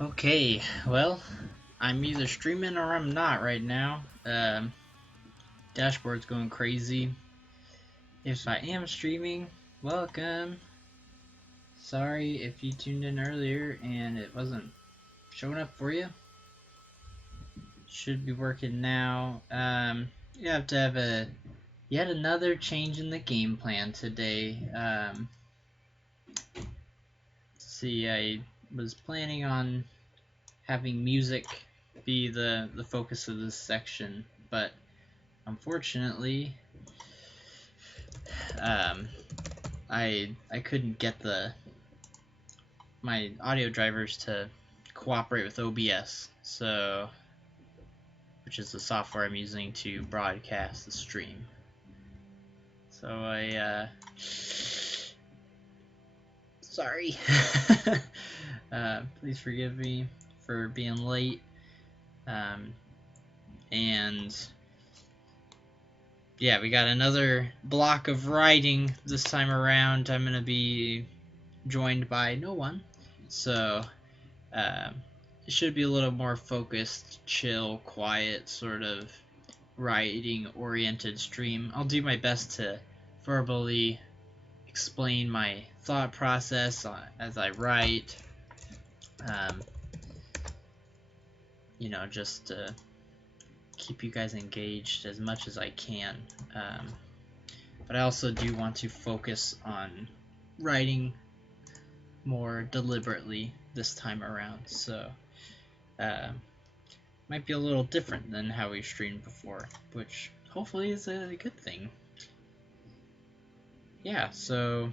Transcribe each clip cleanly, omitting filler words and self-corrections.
Okay, well, I'm either streaming or I'm not right now. Dashboard's going crazy. If I am streaming, welcome. Sorry if you tuned in earlier and it wasn't showing up for you. Should be working now. You have to have yet another change in the game plan today. See, I was planning on having music be the focus of this section, but unfortunately, um, I couldn't get my audio drivers to cooperate with OBS, so which is the software I'm using to broadcast the stream. So sorry. Please forgive me for being late. And yeah, we got another block of writing this time around. I'm gonna be joined by no one, so it should be a little more focused, chill, quiet, sort of writing-oriented stream. I'll do my best to verbally explain my thought process as I write. Um, just to keep you guys engaged as much as I can. But I also do want to focus on writing more deliberately this time around, so might be a little different than how we streamed before, which hopefully is a good thing. Yeah, so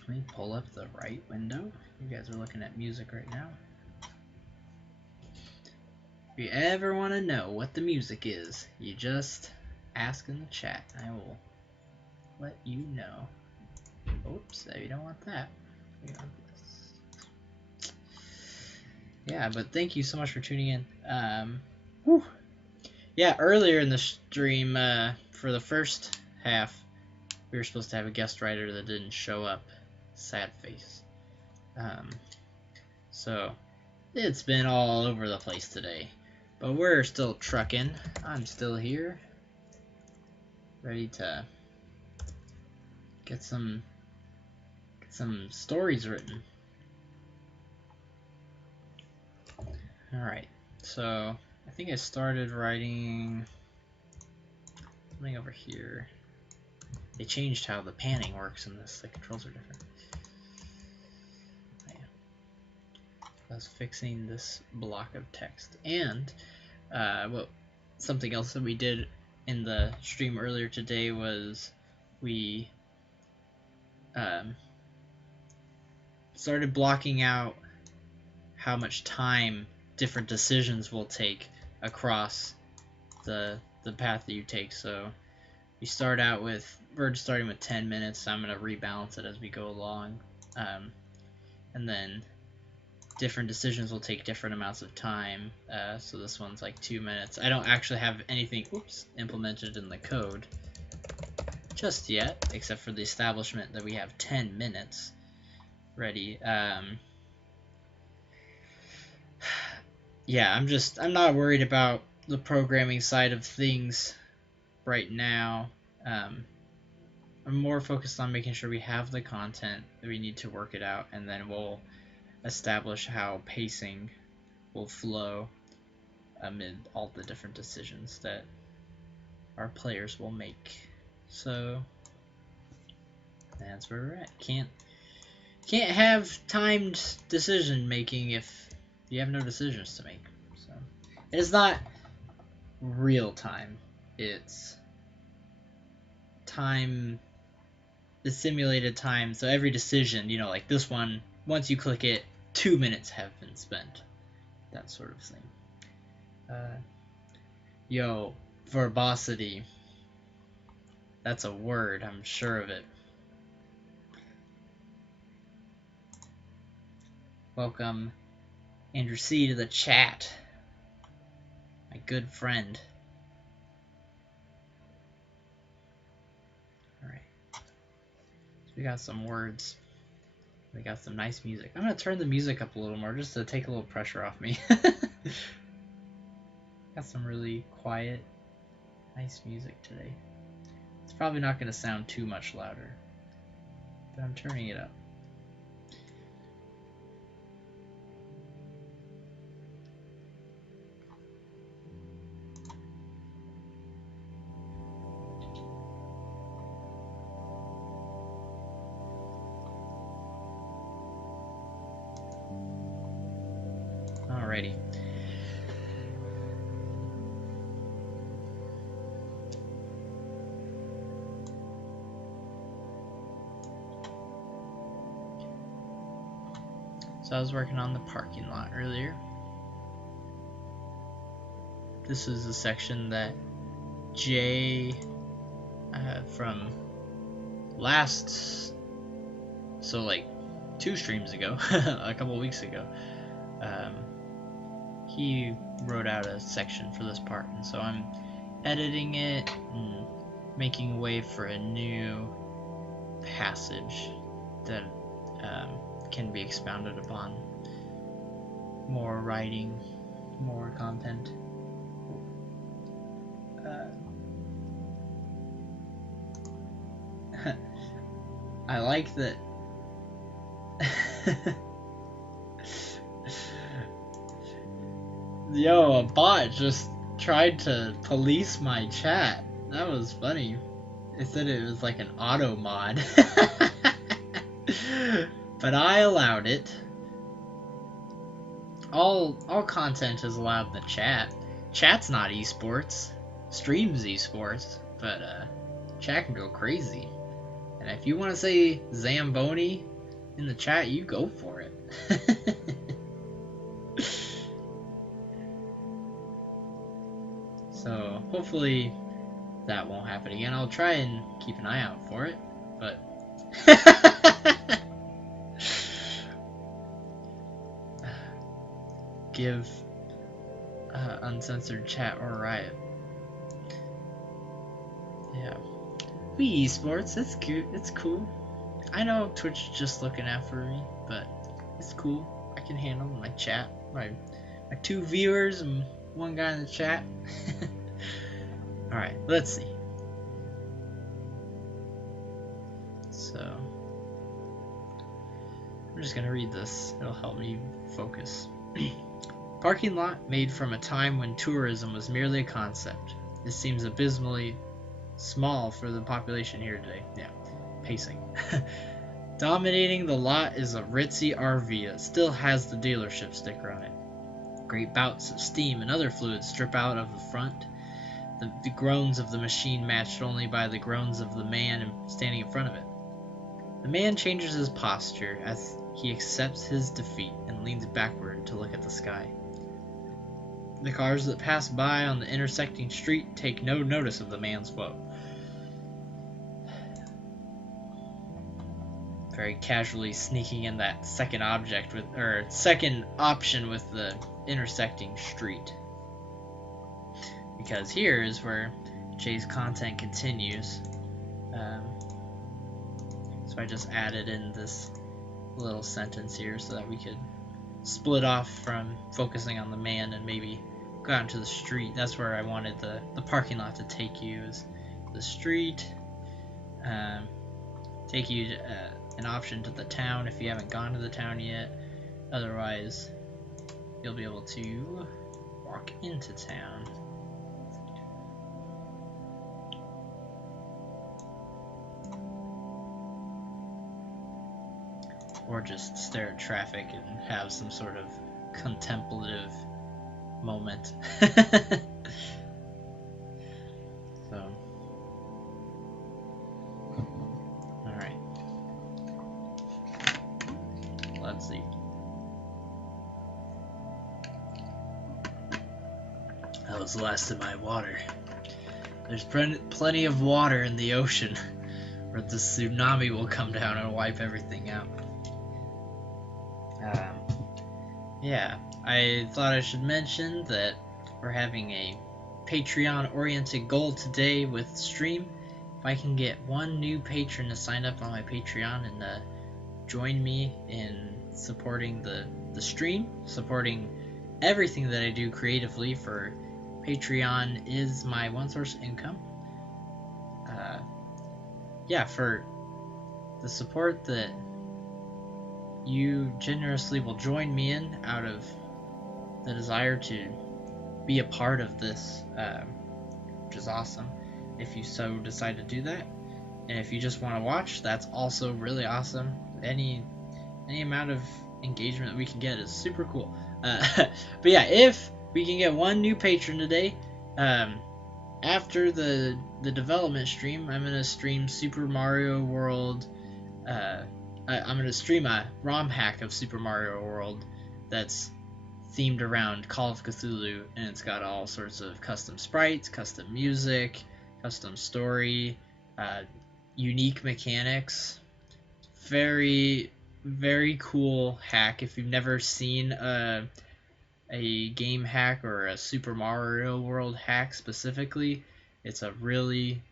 let me pull up the right window. You guys are looking at music right now. If you ever want to know what the music is, you just ask in the chat. I will let you know. Oops, you don't want that. You want this. Yeah, but thank you so much for tuning in. Yeah, earlier in the stream, for the first half, we were supposed to have a guest writer that didn't show up. Sad face. So it's been all over the place today, but we're still trucking. I'm still here, ready to get some stories written. All right, so I think I started writing something over here. They changed how the panning works in this. The controls are different. I was fixing this block of text, and something else that we did in the stream earlier today was we started blocking out how much time different decisions will take across the path that you take. So you start out with, we're starting with 10 minutes. So I'm going to rebalance it as we go along, and then different decisions will take different amounts of time. So this one's like 2 minutes. I don't actually have anything implemented in the code just yet, except for the establishment that we have 10 minutes ready. Yeah, I'm not worried about the programming side of things right now. I'm more focused on making sure we have the content that we need to work it out, and then we'll establish how pacing will flow amid all the different decisions that our players will make. So that's where we're at. Can't have timed decision making if you have no decisions to make. So it's not real time. It's time, the simulated time. So every decision, like this one, once you click it, 2 minutes have been spent. That sort of thing. Yo, verbosity. That's a word, I'm sure of it. Welcome, Andrew C, to the chat. My good friend. Alright. So we got some words. They got some nice music. I'm gonna turn the music up a little more just to take a little pressure off me. Got some really quiet, nice music today. It's probably not gonna sound too much louder, but I'm turning it up. Alrighty. So I was working on the parking lot earlier. This is a section that Jay from last, so like 2 streams ago, a couple weeks ago, he wrote out a section for this part, and so I'm editing it and making way for a new passage that can be expounded upon. More writing, more content. I like that. Yo, a bot just tried to police my chat. That was funny. It said it was like an auto mod. But I allowed it. All content is allowed in the chat. Chat's not esports. Stream's esports. But chat can go crazy. And if you want to say Zamboni in the chat, you go for it. So hopefully that won't happen again. I'll try and keep an eye out for it, but give uncensored chat or riot. Yeah, we esports. It's cute. It's cool. I know Twitch is just looking out for me, but it's cool. I can handle my chat, my 2 viewers and 1 guy in the chat. Alright, let's see. So, I'm just gonna read this. It'll help me focus. Parking lot made from a time when tourism was merely a concept. This seems abysmally small for the population here today. Yeah, pacing. Dominating the lot is a ritzy RV that still has the dealership sticker on it. Great bouts of steam and other fluids strip out of the front. The groans of the machine matched only by the groans of the man standing in front of it. The man changes his posture as he accepts his defeat and leans backward to look at the sky. The cars that pass by on the intersecting street take no notice of the man's woe. Very casually sneaking in that second option with the intersecting street. Because here is where Jay's content continues. So I just added in this little sentence here so that we could split off from focusing on the man and maybe go out into the street. That's where I wanted the parking lot to take you, is the street. Take you an option to the town if you haven't gone to the town yet. Otherwise, you'll be able to walk into town. Or just stare at traffic and have some sort of contemplative moment. So, alright. Let's see. That was the last of my water. There's plenty of water in the ocean, or the tsunami will come down and wipe everything out. Yeah, I thought I should mention that we're having a Patreon-oriented goal today with stream. If I can get 1 new patron to sign up on my Patreon and join me in supporting the stream, supporting everything that I do creatively. For Patreon is my one source of income. Yeah, for the support that you generously will join me in out of the desire to be a part of this, which is awesome if you so decide to do that. And if you just want to watch, that's also really awesome. Any amount of engagement that we can get is super cool. But yeah, if we can get one new patron today, after the development stream, I'm gonna stream Super Mario World. I'm gonna stream a ROM hack of Super Mario World that's themed around Call of Cthulhu, and it's got all sorts of custom sprites, custom music, custom story, unique mechanics. Very, very cool hack. If you've never seen a game hack or a Super Mario World hack specifically, it's a really,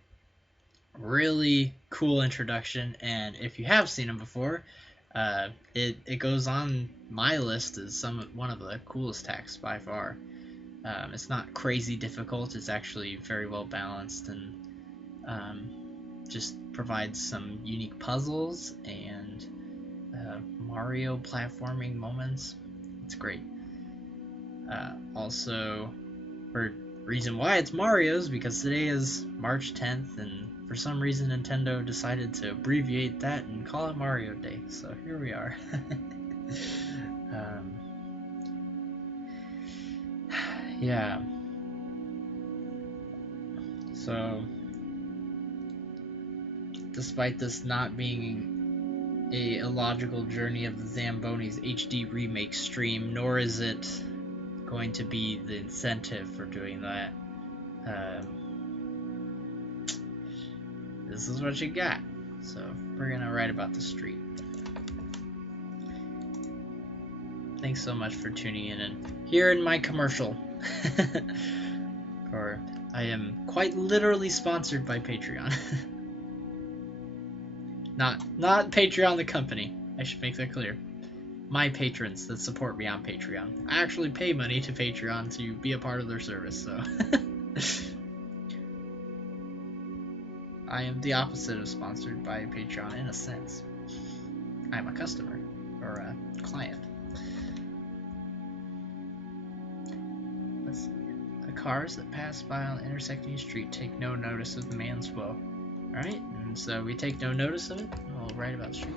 really cool introduction. And if you have seen them before, it goes on my list as one of the coolest hacks by far. It's not crazy difficult. It's actually very well balanced, and just provides some unique puzzles and Mario platforming moments. It's great. Also, for reason why it's Mario's, because today is March 10th, and for some reason Nintendo decided to abbreviate that and call it Mario Day. So here we are. Yeah. So, despite this not being a illogical journey of the Zamboni's HD remake stream, nor is it going to be the incentive for doing that, this is what you got. So we're gonna write about the street. Thanks so much for tuning in and hearing my commercial. Or I am quite literally sponsored by Patreon. Not Patreon the company. I should make that clear. My patrons that support me on Patreon. I actually pay money to Patreon to be a part of their service, so I am the opposite of sponsored by Patreon in a sense. I'm a customer or a client. Let's see. The cars that pass by on the intersecting street take no notice of the man's woe. Alright, and so we take no notice of it, and we'll write about the street.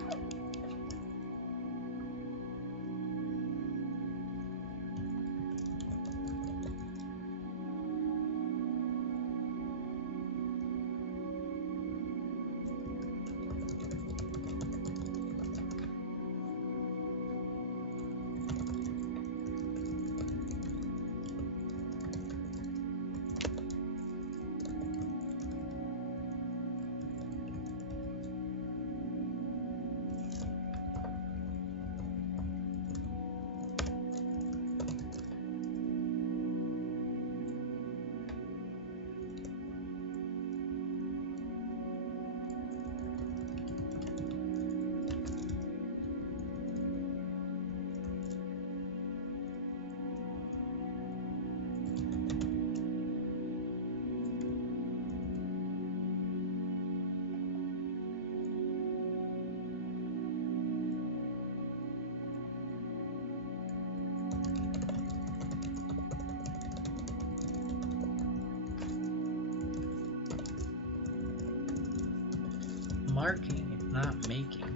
Marking, if not making.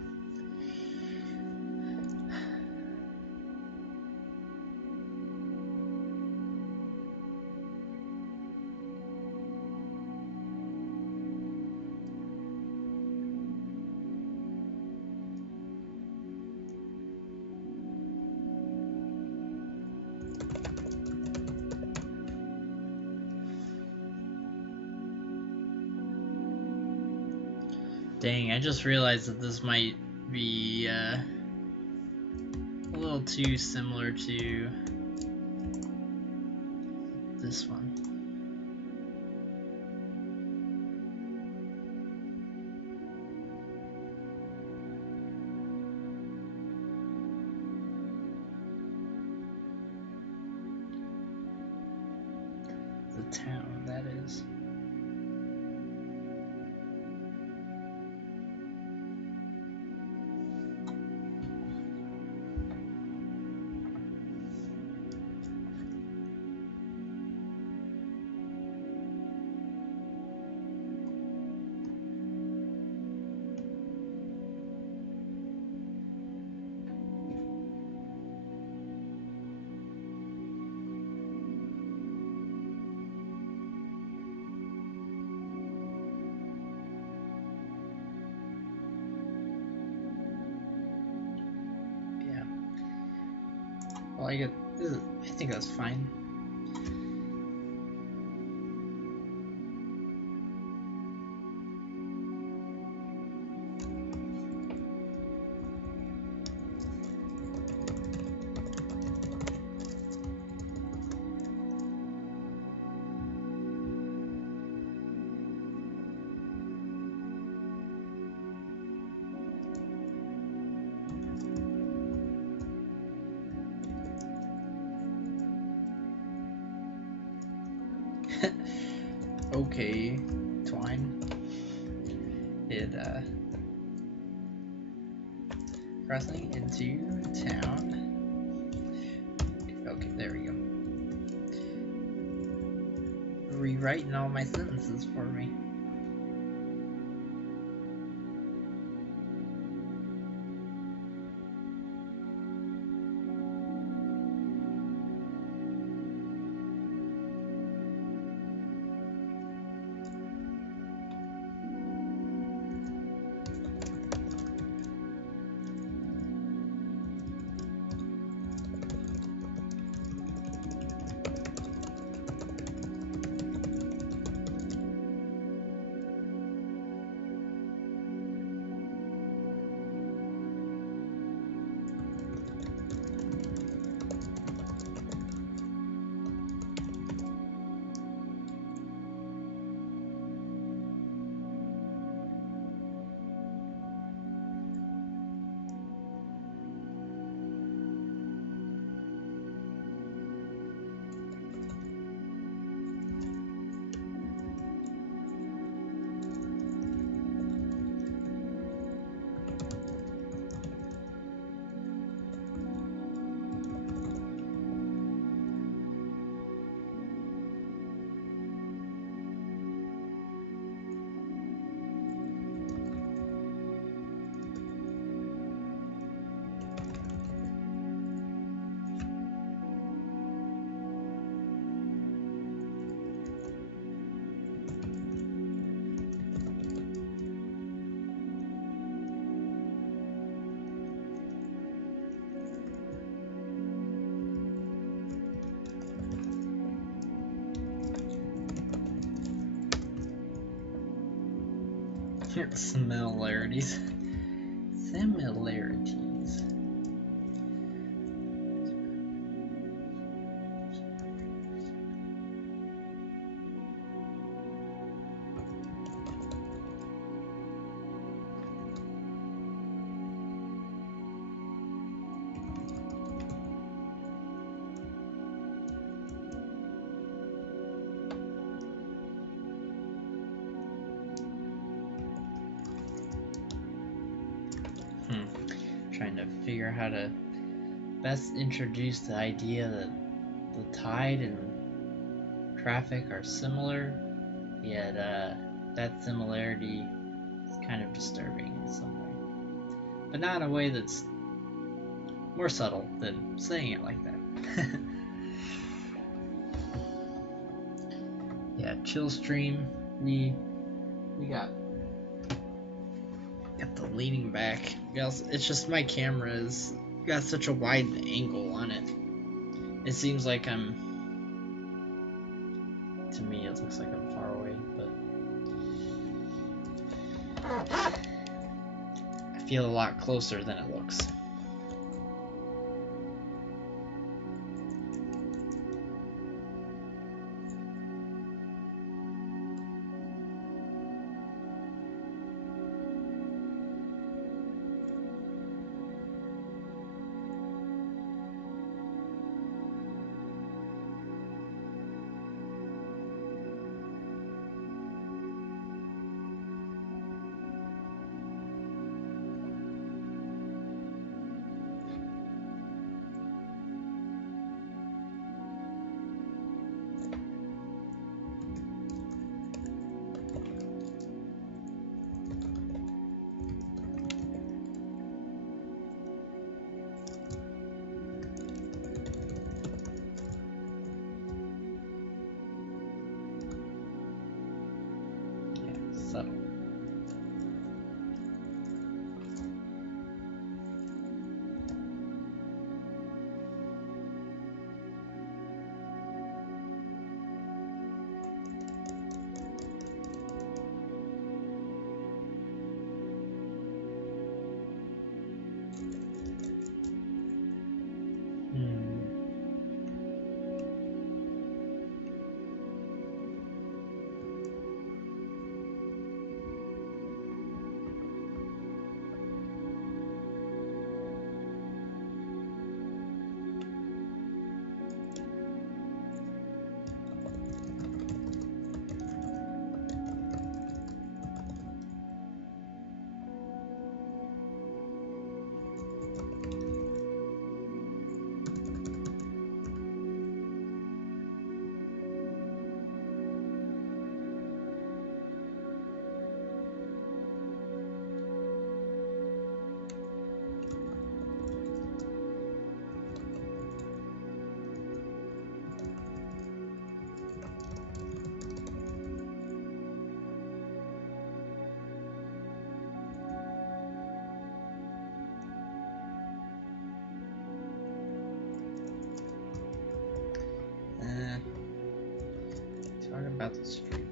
Dang, I just realized that this might be a little too similar to this one. the town, that is. Well, I think that's fine. Okay, Twine. Crossing into town. Okay, there we go. Rewriting all my sentences for me. Similarities. Similarities. Trying to figure out how to best introduce the idea that the tide and traffic are similar, yet that similarity is kind of disturbing in some way. But not in a way that's more subtle than saying it like that. Yeah, chill stream. We got the leaning back. It's just my camera is got such a wide angle on it. It seems like to me it looks like I'm far away, but I feel a lot closer than it looks. Subtle. Talk about the street.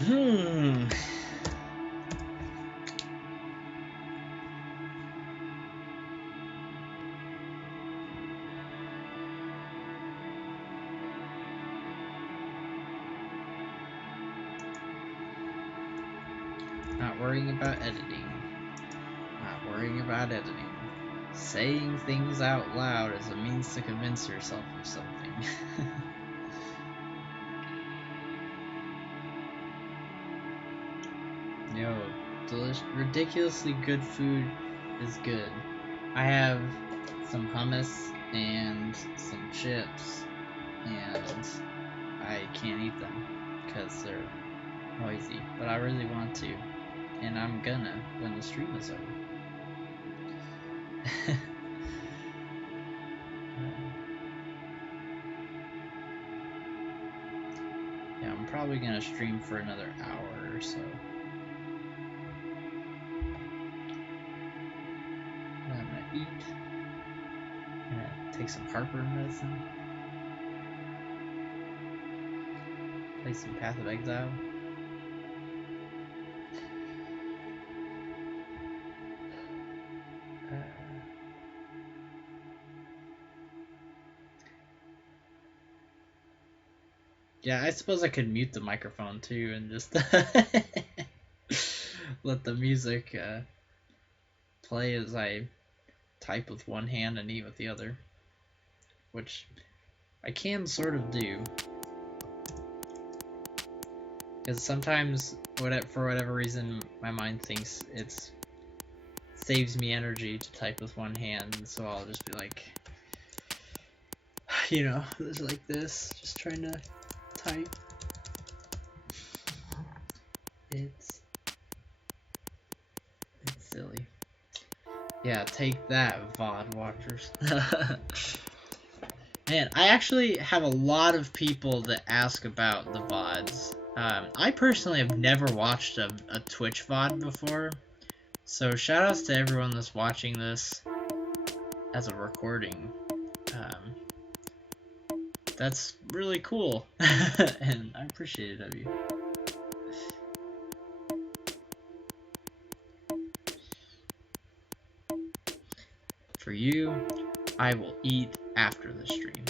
Not worrying about editing. Not worrying about editing. Saying things out loud as a means to convince yourself of something. Yo, ridiculously good food is good. I have some hummus and some chips, and I can't eat them because they're noisy, but I really want to, and I'm gonna when the stream is over. Yeah, I'm probably gonna stream for another hour or so. And I'm gonna eat. I'm gonna take some heartburn medicine. Play some Path of Exile. Yeah, I suppose I could mute the microphone too and just let the music play as I type with one hand and eat with the other, which I can sort of do. Because sometimes, for whatever reason, my mind thinks it saves me energy to type with one hand, and so I'll just be like, you know, like this, just trying to type. It's silly. Yeah, take that, VOD watchers. Man, I actually have a lot of people that ask about the VODs. I personally have never watched a Twitch VOD before, so shoutouts to everyone that's watching this as a recording. That's really cool, and I appreciate it of you. For you, I will eat after the stream.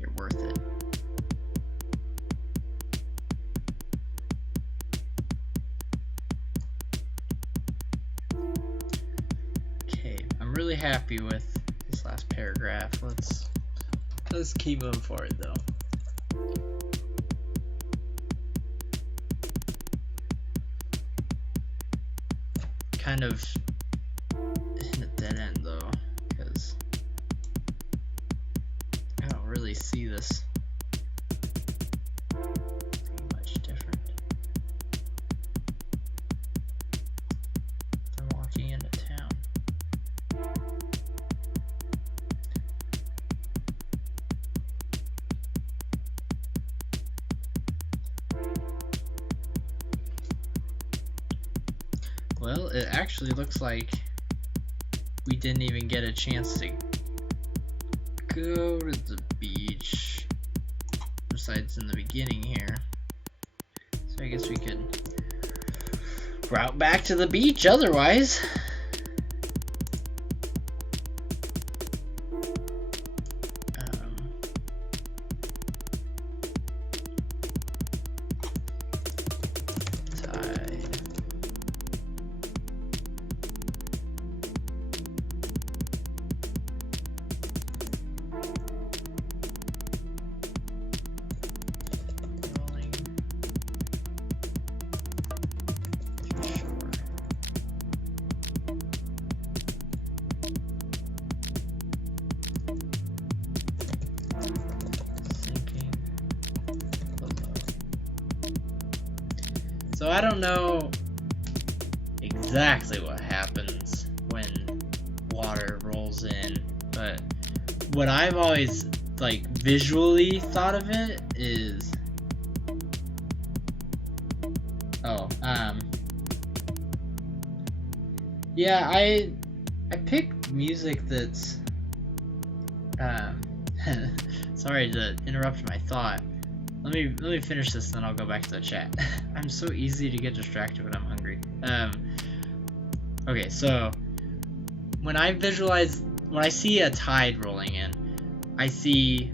You're worth it. Okay, I'm really happy with this last paragraph. Let's keep moving forward though. Kind of in a dead end though, because I don't really see this being much different. I'm walking into town. Well, it actually looks like we didn't even get a chance to go to the beach, besides in the beginning here. So I guess we could route back to the beach otherwise. So I don't know exactly what happens when water rolls in, but what I've always like visually thought of it is yeah, I picked music that's sorry, Sorry to interrupt my thought. Let me finish this, then I'll go back to the chat. I'm so easy to get distracted when I'm hungry. Okay, so when I see a tide rolling in, I see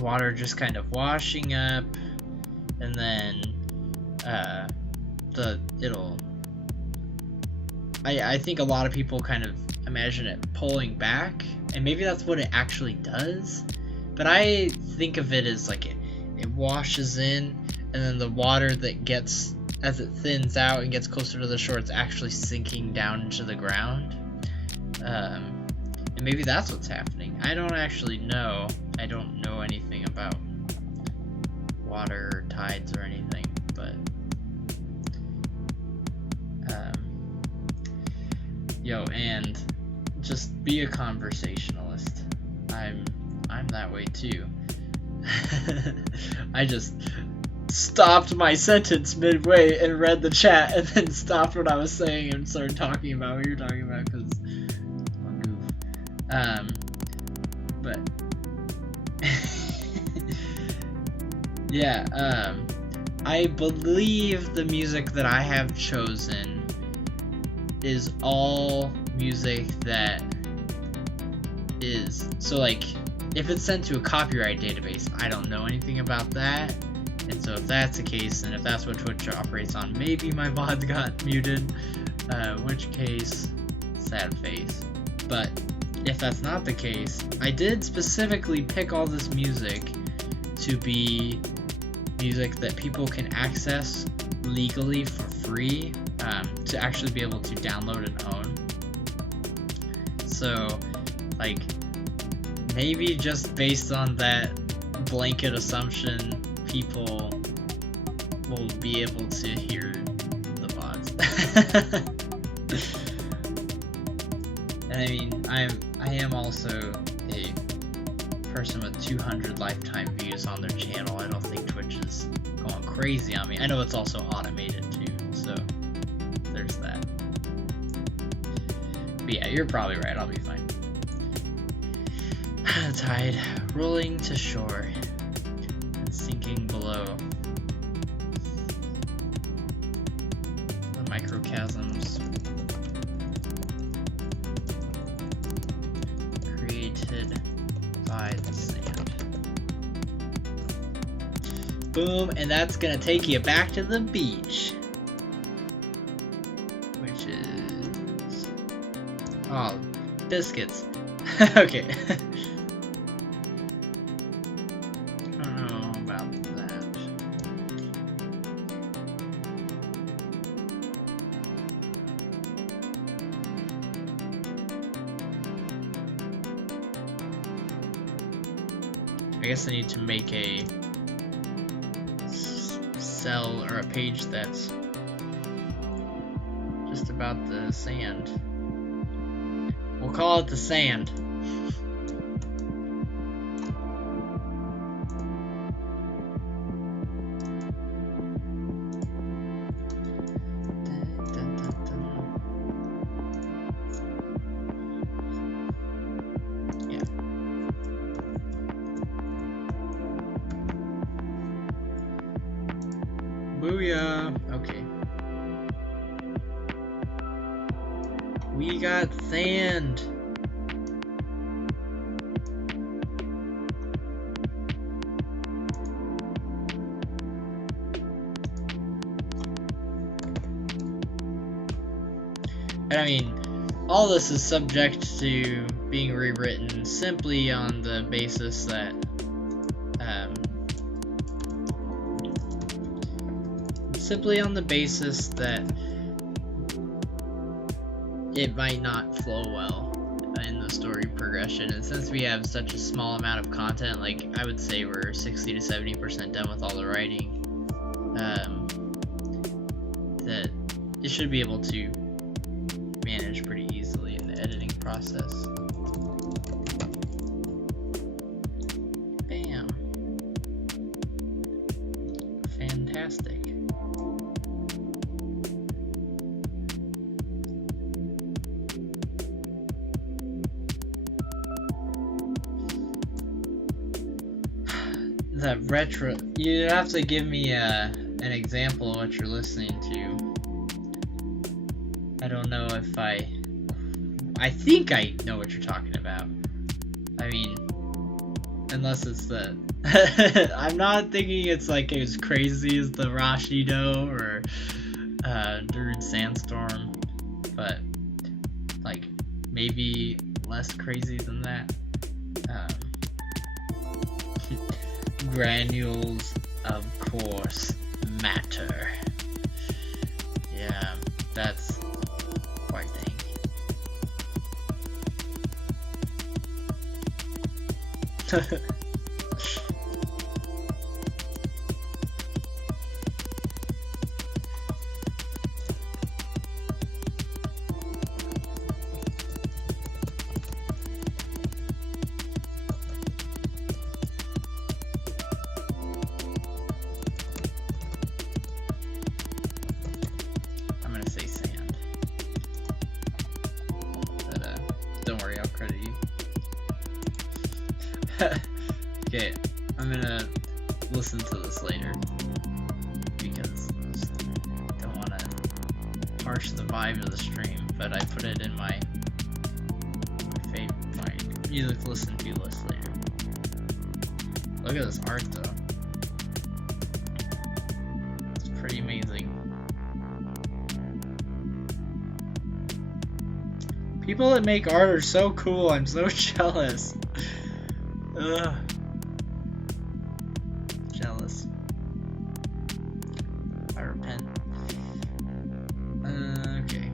water just kind of washing up, and then I think a lot of people kind of imagine it pulling back, and maybe that's what it actually does, but I think of it as like it washes in, and then the water that gets, as it thins out and gets closer to the shore, it's actually sinking down into the ground. And maybe that's what's happening. I don't actually know. I don't know anything about water or tides or anything, but and just be a conversationalist. I'm that way too. I just stopped my sentence midway and read the chat, and then stopped what I was saying and started talking about what you're talking about, because I'm a goof. But yeah, I believe the music that I have chosen is all music that is, so like, if it's sent to a copyright database, I don't know anything about that. And so if that's the case, and if that's what Twitch operates on, maybe my VOD got muted, in which case, sad face. But if that's not the case, I did specifically pick all this music to be music that people can access legally for free, to actually be able to download and own. So, like, maybe just based on that blanket assumption, people will be able to hear the VODs. And I mean, I am also a person with 200 lifetime views on their channel. I don't think Twitch is going crazy on me. I know it's also automated too, so there's that. But yeah, you're probably right. I'll be fine. Tide rolling to shore and sinking below. The microchasms created by the sand. Boom, and that's gonna take you back to the beach, which is, oh, biscuits. Okay. I don't know about that. I guess I need to make a cell or a page that's just about the sand. We'll call it the sand. Booyah! Okay. We got sand! And I mean, all this is subject to being rewritten simply on the basis that it might not flow well in the story progression. And since we have such a small amount of content, like I would say we're 60 to 70% done with all the writing, that it should be able to manage pretty easily in the editing process. Bam. Fantastic. that retro. You have to give me an example of what you're listening to. I don't know if I think I know what you're talking about. I mean, unless it's the I'm not thinking it's like as crazy as the Rashido or Druid Sandstorm, but like maybe less crazy than that. Granules, of course, matter. Yeah, that's quite dang. I'm gonna say sand. But don't worry, I'll credit you. Okay, I'm gonna listen to this later because I don't want to harsh the vibe of the stream, but I put it in my music listen to list later. Look at this art though. It's pretty amazing. People that make art are so cool, I'm so jealous. Ugh. Jealous. I repent. Okay.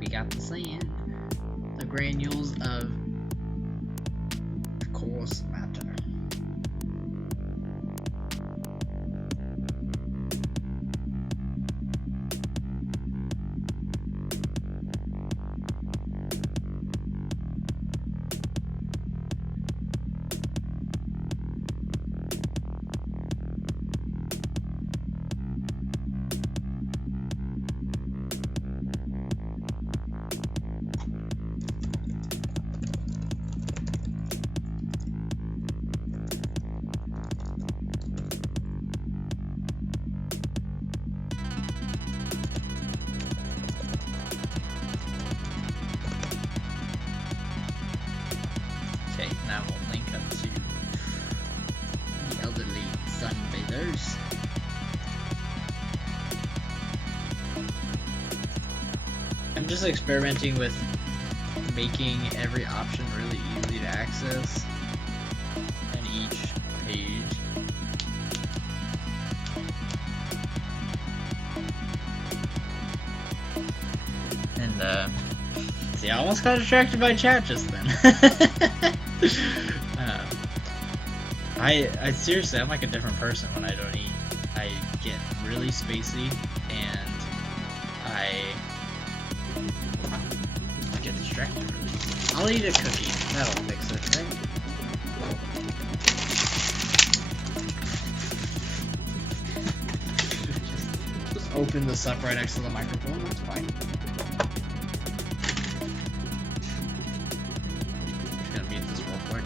We got the sand. The granules of coarse matter. Okay, now we'll link up to the elderly sunbathers. I'm just experimenting with making every option really easy to access in each page. And see, I almost got distracted by chat just then. I seriously, I'm like a different person when I don't eat. I get really spacey and I get distracted really easily. I'll eat a cookie. That'll fix it, right? Just open this up right next to the microphone. That's fine. Just gonna mute this real quick.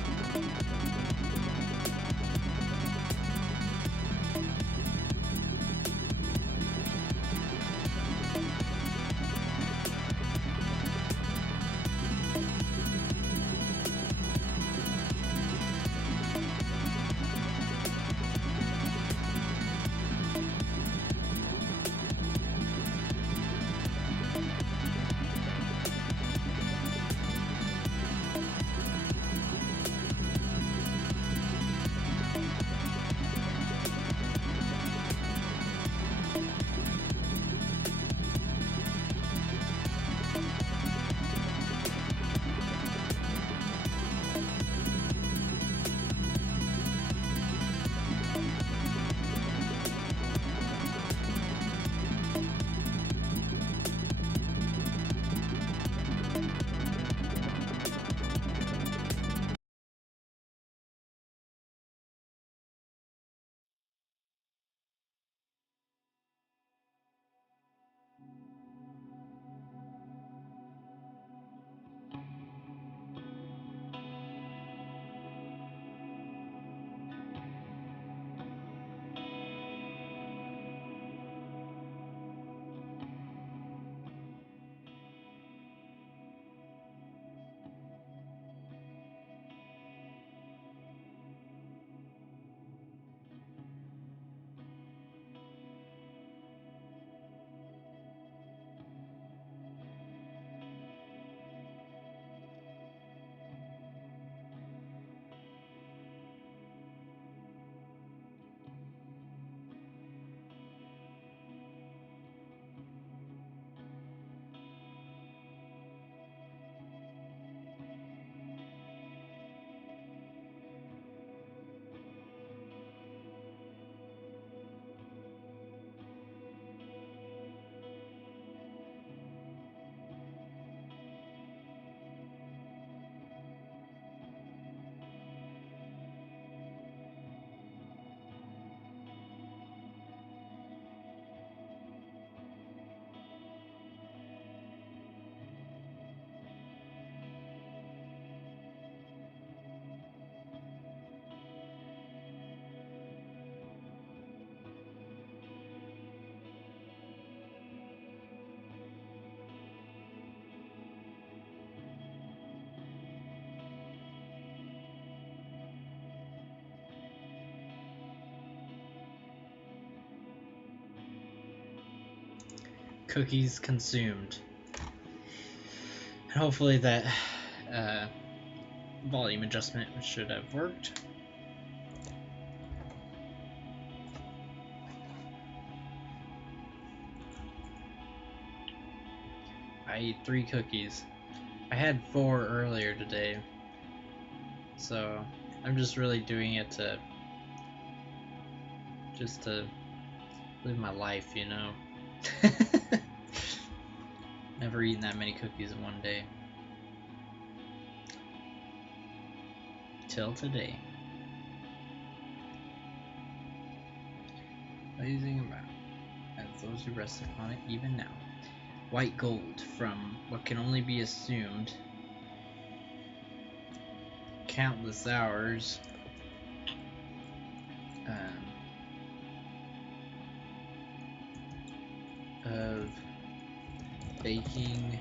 cookies consumed. And hopefully that volume adjustment should have worked. I ate 3 cookies. I had 4 earlier today, so I'm just really doing it to live my life, you know. Never eaten that many cookies in one day. Till today. Blazing around, as those who rest upon it even now. White gold from what can only be assumed countless hours of baking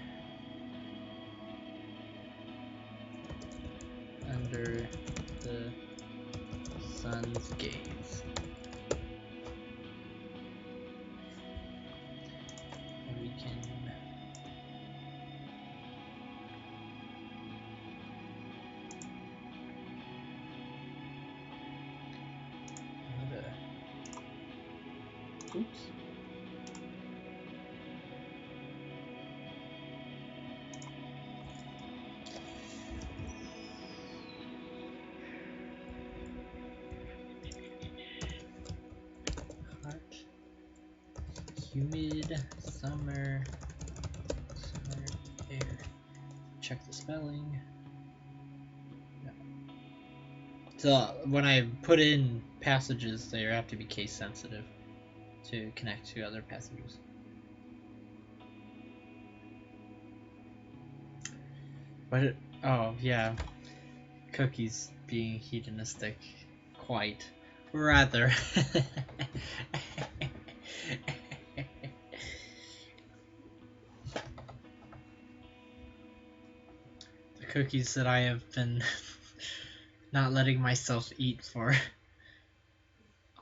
under the sun's gaze. And we can oops. Humid summer air. Check the spelling. No. So when I put in passages, they have to be case sensitive to connect to other passages. But oh yeah, cookies being hedonistic, quite rather. Cookies that I have been not letting myself eat for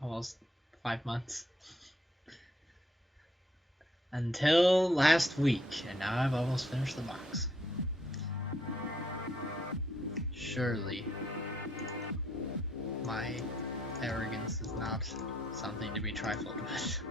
almost 5 months. Until last week, and now I've almost finished the box. Surely my arrogance is not something to be trifled with.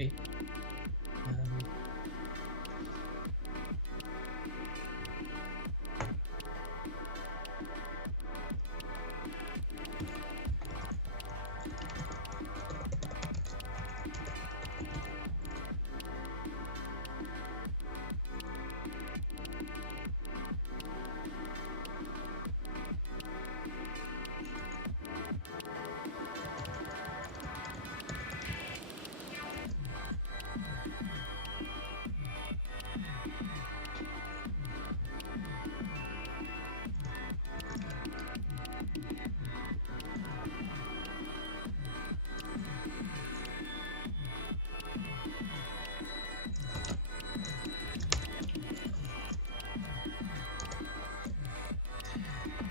Okay.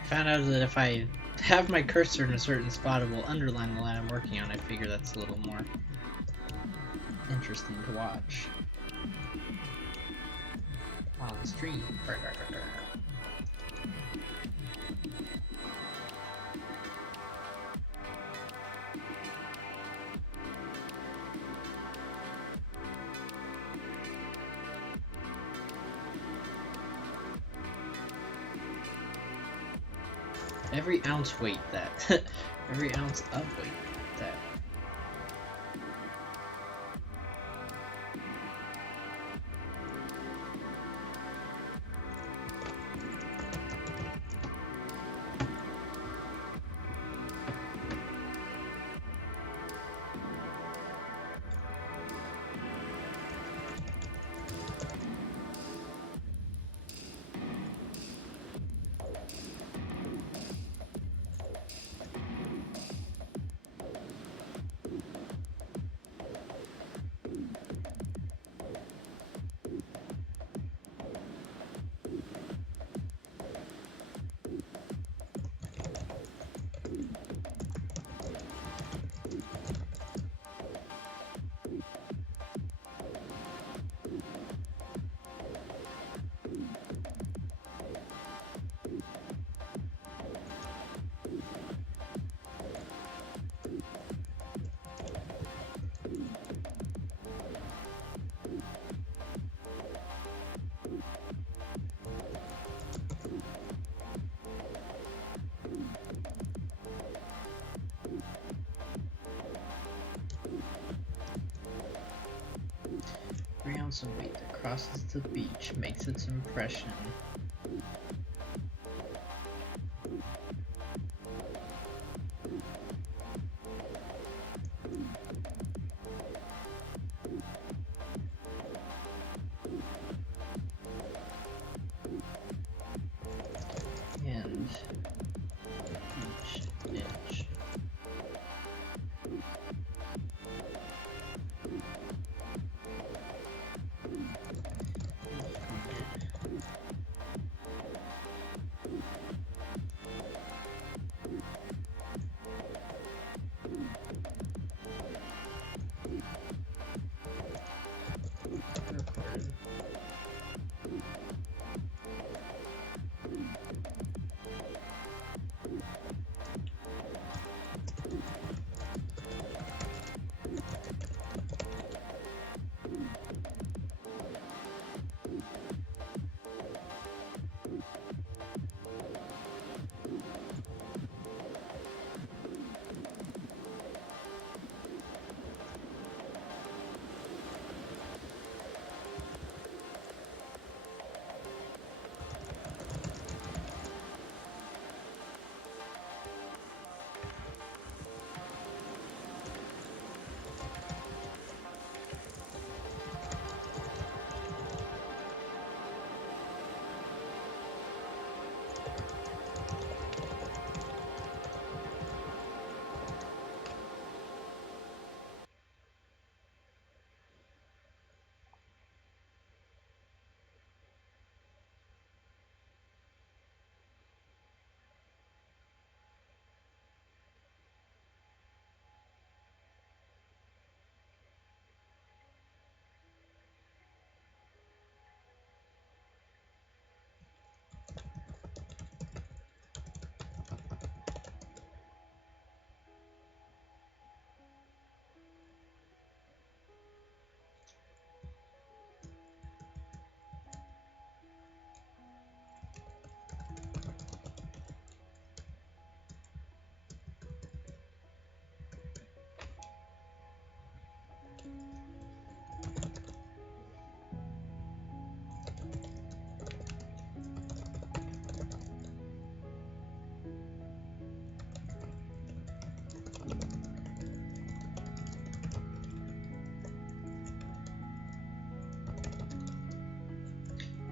Found out that if I have my cursor in a certain spot, it will underline the line I'm working on. I figure that's a little more interesting to watch. On the street. Every ounce weight that. Every ounce of weight that. Once a week that crosses the beach makes its impression. And beach edge.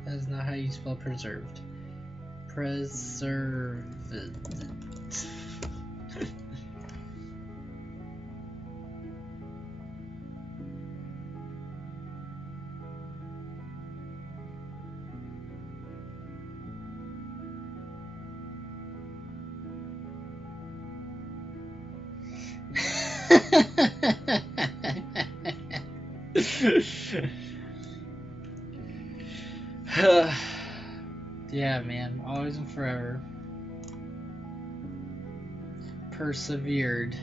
That's not how you spell preserved. Preserved. Yeah, man, always and forever. Persevered.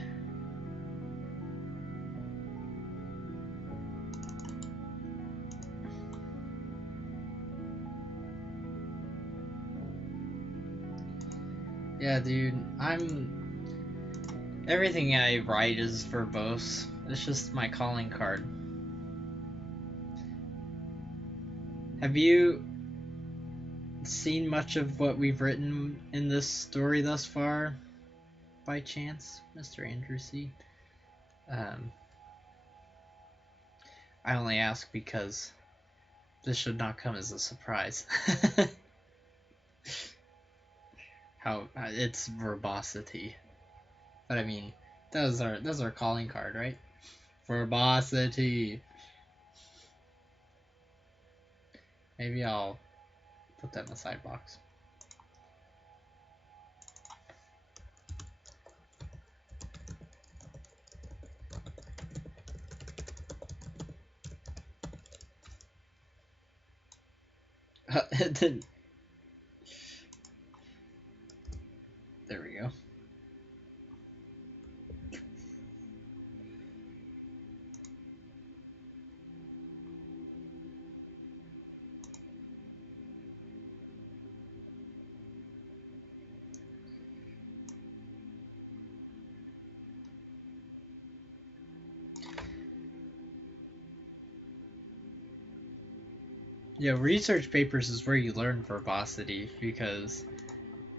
Yeah, dude, everything I write is verbose. It's just my calling card. Have you seen much of what we've written in this story thus far, by chance, Mr. Andrew C? I only ask because this should not come as a surprise. How it's verbosity, but I mean, that's our calling card, right? Verbosity. Maybe I'll put that in the side box. It didn't. There we go. Yeah, research papers is where you learn verbosity, because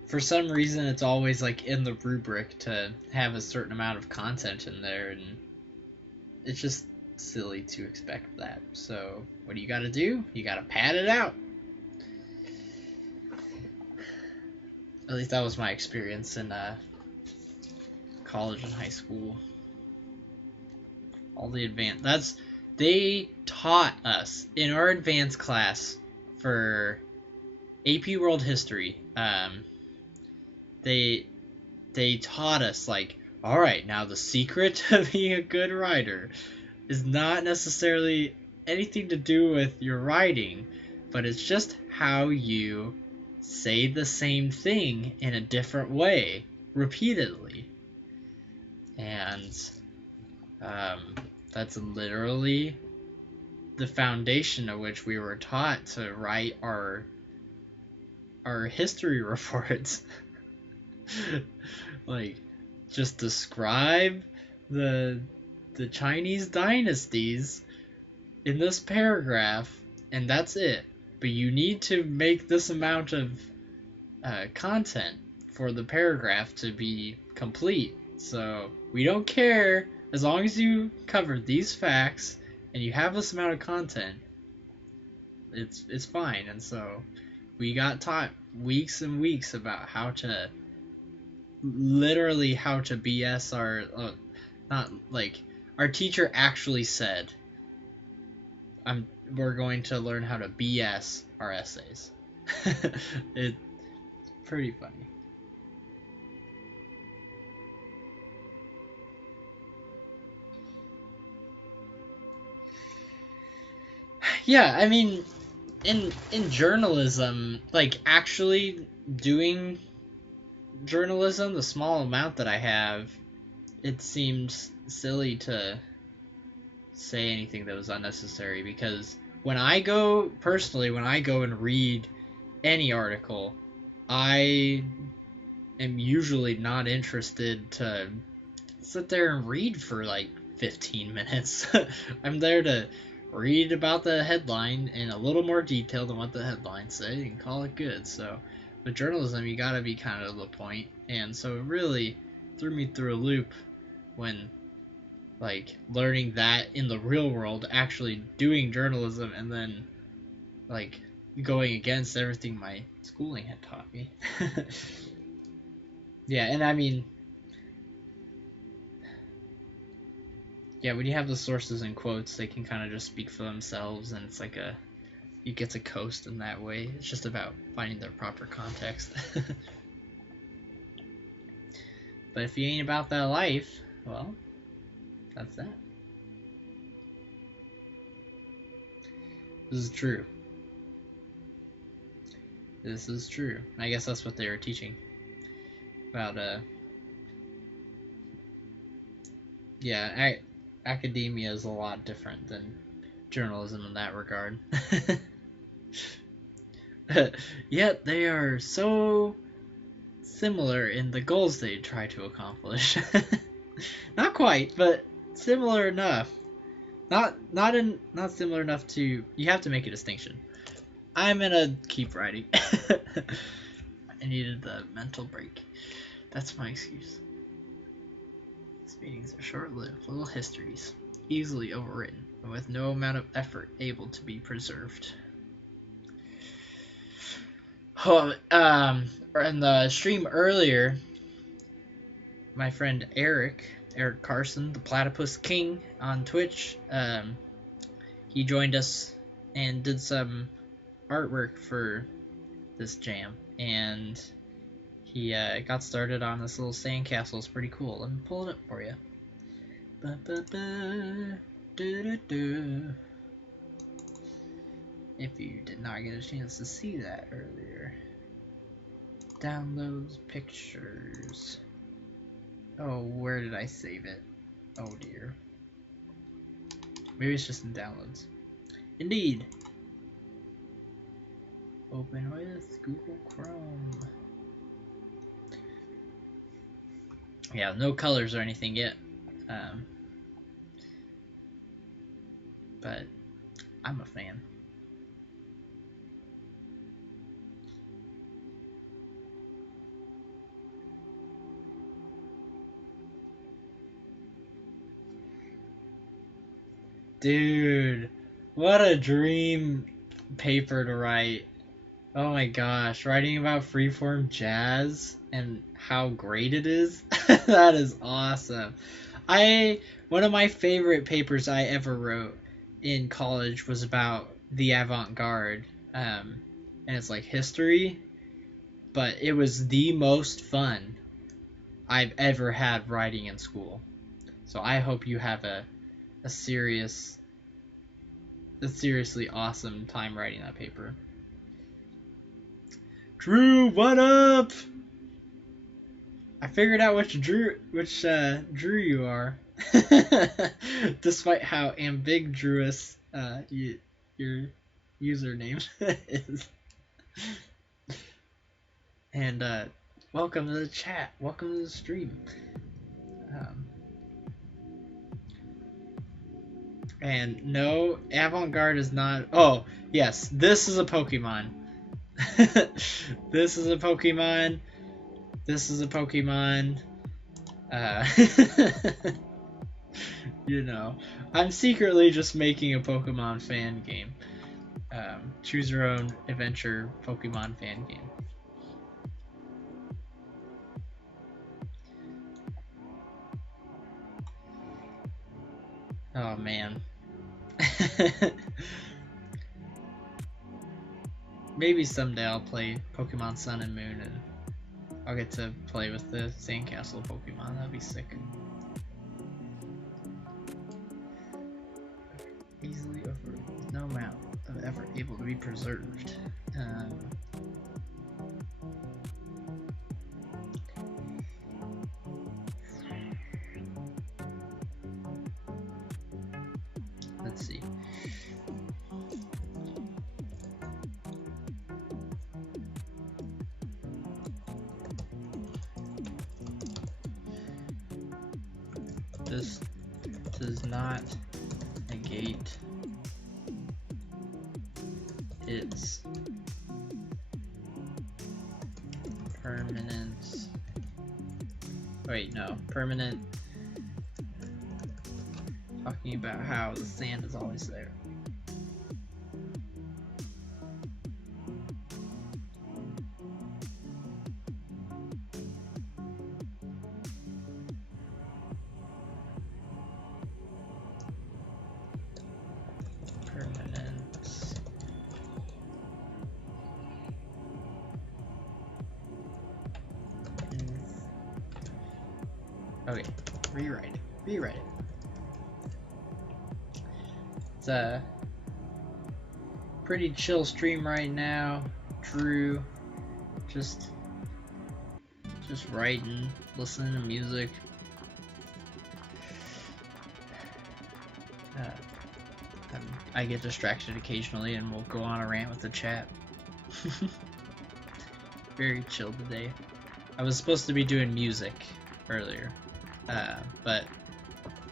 for some reason it's always like in the rubric to have a certain amount of content in there, and it's just silly to expect that. So what do you got to do? You got to pad it out. At least that was my experience in college and high school. All the advanced, they taught us in our advanced class for AP World History. They taught us, like, all right, now the secret to being a good writer is not necessarily anything to do with your writing, but it's just how you say the same thing in a different way repeatedly. And that's literally the foundation of which we were taught to write our history reports. Like, just describe the Chinese dynasties in this paragraph, and that's it. But you need to make this amount of content for the paragraph to be complete. So we don't care as long as you cover these facts and you have this amount of content. It's fine. And so we got taught weeks and weeks about how to BS our not like our teacher actually said, we're going to learn how to BS our essays. It's pretty funny. Yeah, I mean, in journalism, like actually doing journalism, the small amount that I have, it seems silly to say anything that was unnecessary, because when I go and read any article, I am usually not interested to sit there and read for like 15 minutes. I'm there to read about the headline in a little more detail than what the headlines say and call it good. So with journalism, you gotta be kind of to the point, and so it really threw me through a loop when like learning that in the real world, actually doing journalism, and then like going against everything my schooling had taught me. Yeah, and I mean, yeah, when you have the sources in quotes, they can kind of just speak for themselves, and it's like you get to coast in that way. It's just about finding their proper context. But if you ain't about that life, well, that's that. This is true. This is true. I guess that's what they were teaching about. Yeah, academia is a lot different than journalism in that regard. Yet they are so similar in the goals they try to accomplish. Not quite, but similar enough. Not similar enough to, you have to make a distinction. I'm gonna keep writing. I needed the mental break. That's my excuse. These meetings are short-lived little histories, easily overwritten, and with no amount of effort able to be preserved. Oh, in the stream earlier, my friend Eric Carson, the Platypus King on Twitch, he joined us and did some artwork for this jam, and he got started on this little sandcastle. It's pretty cool. Let me pull it up for you. If you did not get a chance to see that earlier. Downloads, pictures. Oh, where did I save it? Oh dear. Maybe it's just in downloads. Indeed. Open with Google Chrome. Yeah, no colors or anything yet. But I'm a fan. Dude, what a dream paper to write. Oh my gosh, writing about freeform jazz and how great it is. That is awesome. One of my favorite papers I ever wrote in college was about the avant-garde. And it's like history, but it was the most fun I've ever had writing in school. So I hope you have a seriously awesome time writing that paper. Drew, what up? I figured out which Drew you are. Despite how ambiguous your username is. And welcome to the chat. Welcome to the stream. And no, avant-garde is not. Oh, yes, this is a Pokemon. This is a Pokemon. This is a Pokemon. You know, I'm secretly just making a Pokemon fan game. Choose your own adventure Pokemon fan game. Oh man. Maybe someday I'll play Pokemon Sun and Moon and I'll get to play with the Sandcastle Pokemon. That'd be sick. Easily over no amount of effort able to be preserved. Let's see. This does not negate its permanence. Wait, no. Permanent. Talking about how the sand is always there. Permanence. Okay, rewrite it. Rewrite it. It's a pretty chill stream right now. Drew, just writing, listening to music. I get distracted occasionally and we'll go on a rant with the chat. Very chill today. I was supposed to be doing music earlier, but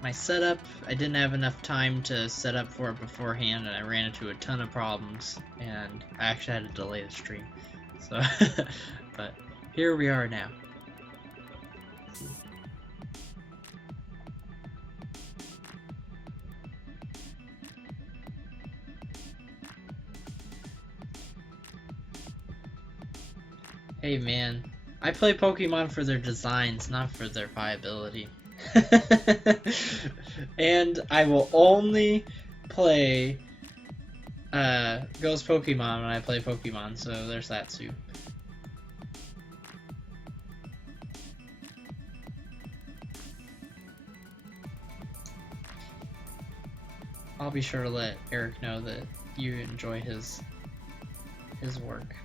my setup, I didn't have enough time to set up for it beforehand, and I ran into a ton of problems, and I actually had to delay the stream. So, but here we are now. Hey man, I play Pokemon for their designs, not for their viability. And I will only play Ghost Pokemon when I play Pokemon, so there's that too. I'll be sure to let Eric know that you enjoy his work.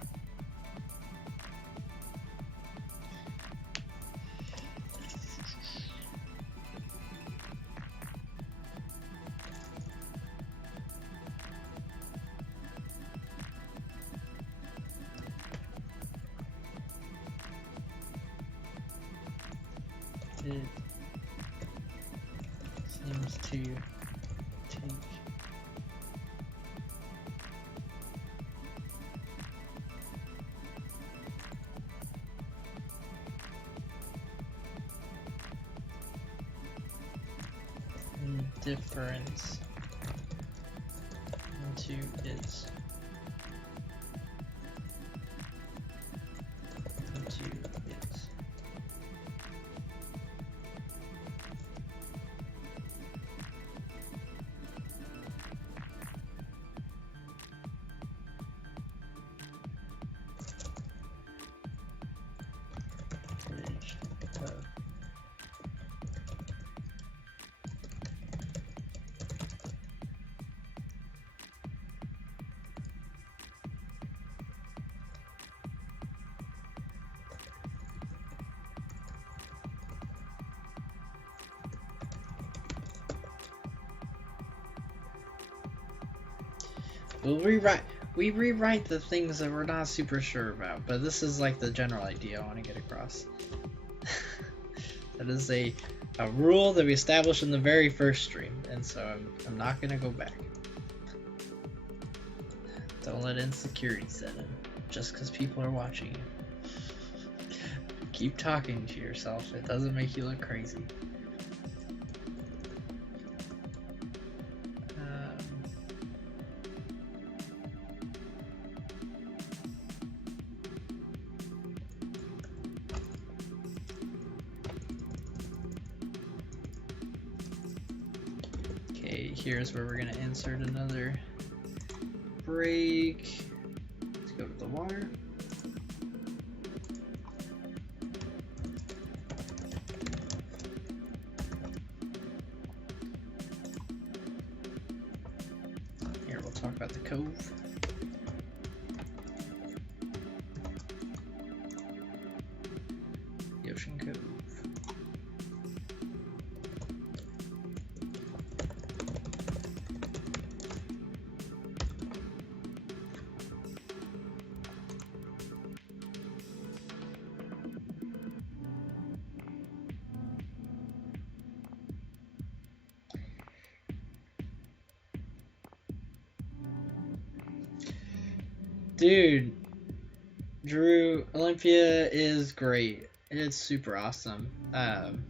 It seems to take indifference into its we rewrite the things that we're not super sure about, but this is like the general idea I want to get across. That is a rule that we established in the very first stream, and so I'm not gonna go back. Don't let insecurity set in just because people are watching you. Keep talking to yourself. It doesn't make you look crazy. Here's where we're going to insert another break. Let's go to the water. Here we'll talk about the cove. The ocean cove. Dude, Drew, Olympia is great. It's super awesome. I'm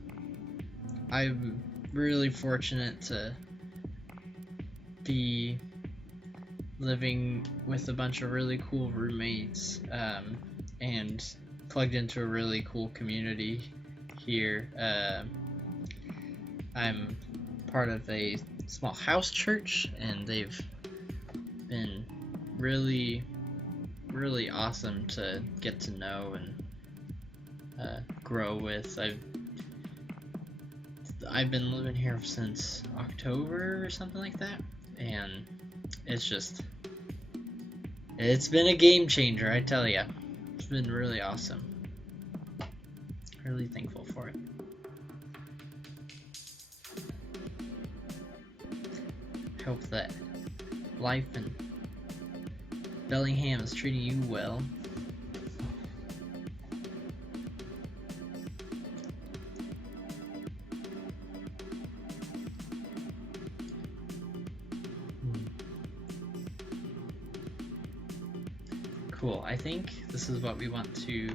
really fortunate to be living with a bunch of really cool roommates and plugged into a really cool community here. I'm part of a small house church, and they've been really awesome to get to know and grow with. I've been living here since October or something like that, and it's been a game changer, I tell ya. It's been really awesome. Really thankful for it. Hope that life in Bellingham is treating you well. Cool. I think this is what we want to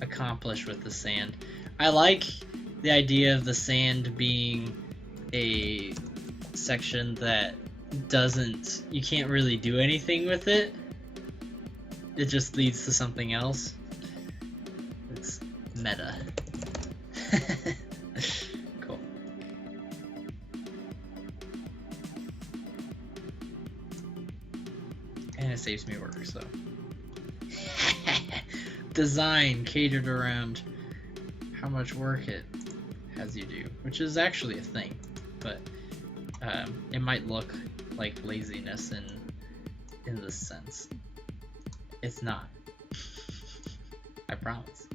accomplish with the sand. I like the idea of the sand being a section that you can't really do anything with it. It just leads to something else. It's meta. Cool. And it saves me work, so. Design catered around how much work it has you do, which is actually a thing, but it might look like laziness in this sense. It's not. I promise.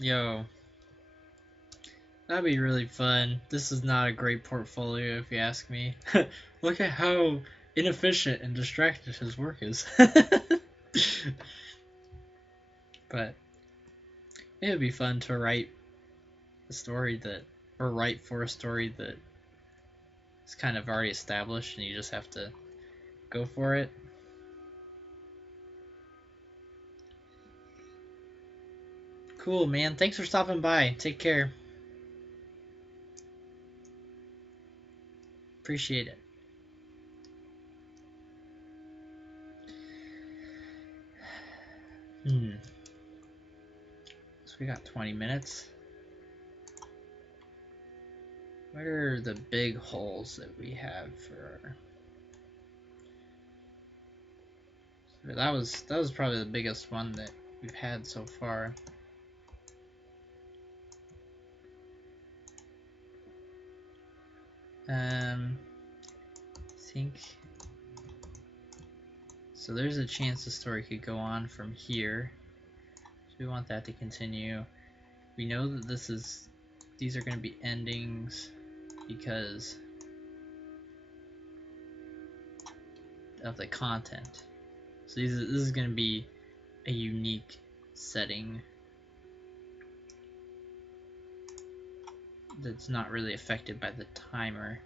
Yo, that'd be really fun. This is not a great portfolio if you ask me. Look at how inefficient and distracted his work is. But it would be fun to write a story that, or write for a story that is kind of already established and you just have to go for it. Cool, man. Thanks for stopping by. Take care. Appreciate it. So we got 20 minutes. What are the big holes that we have for our... That was probably the biggest one that we've had so far. I think so. There's a chance the story could go on from here. So we want that to continue. We know that these are going to be endings because of the content. So this is going to be a unique setting that's not really affected by the timer.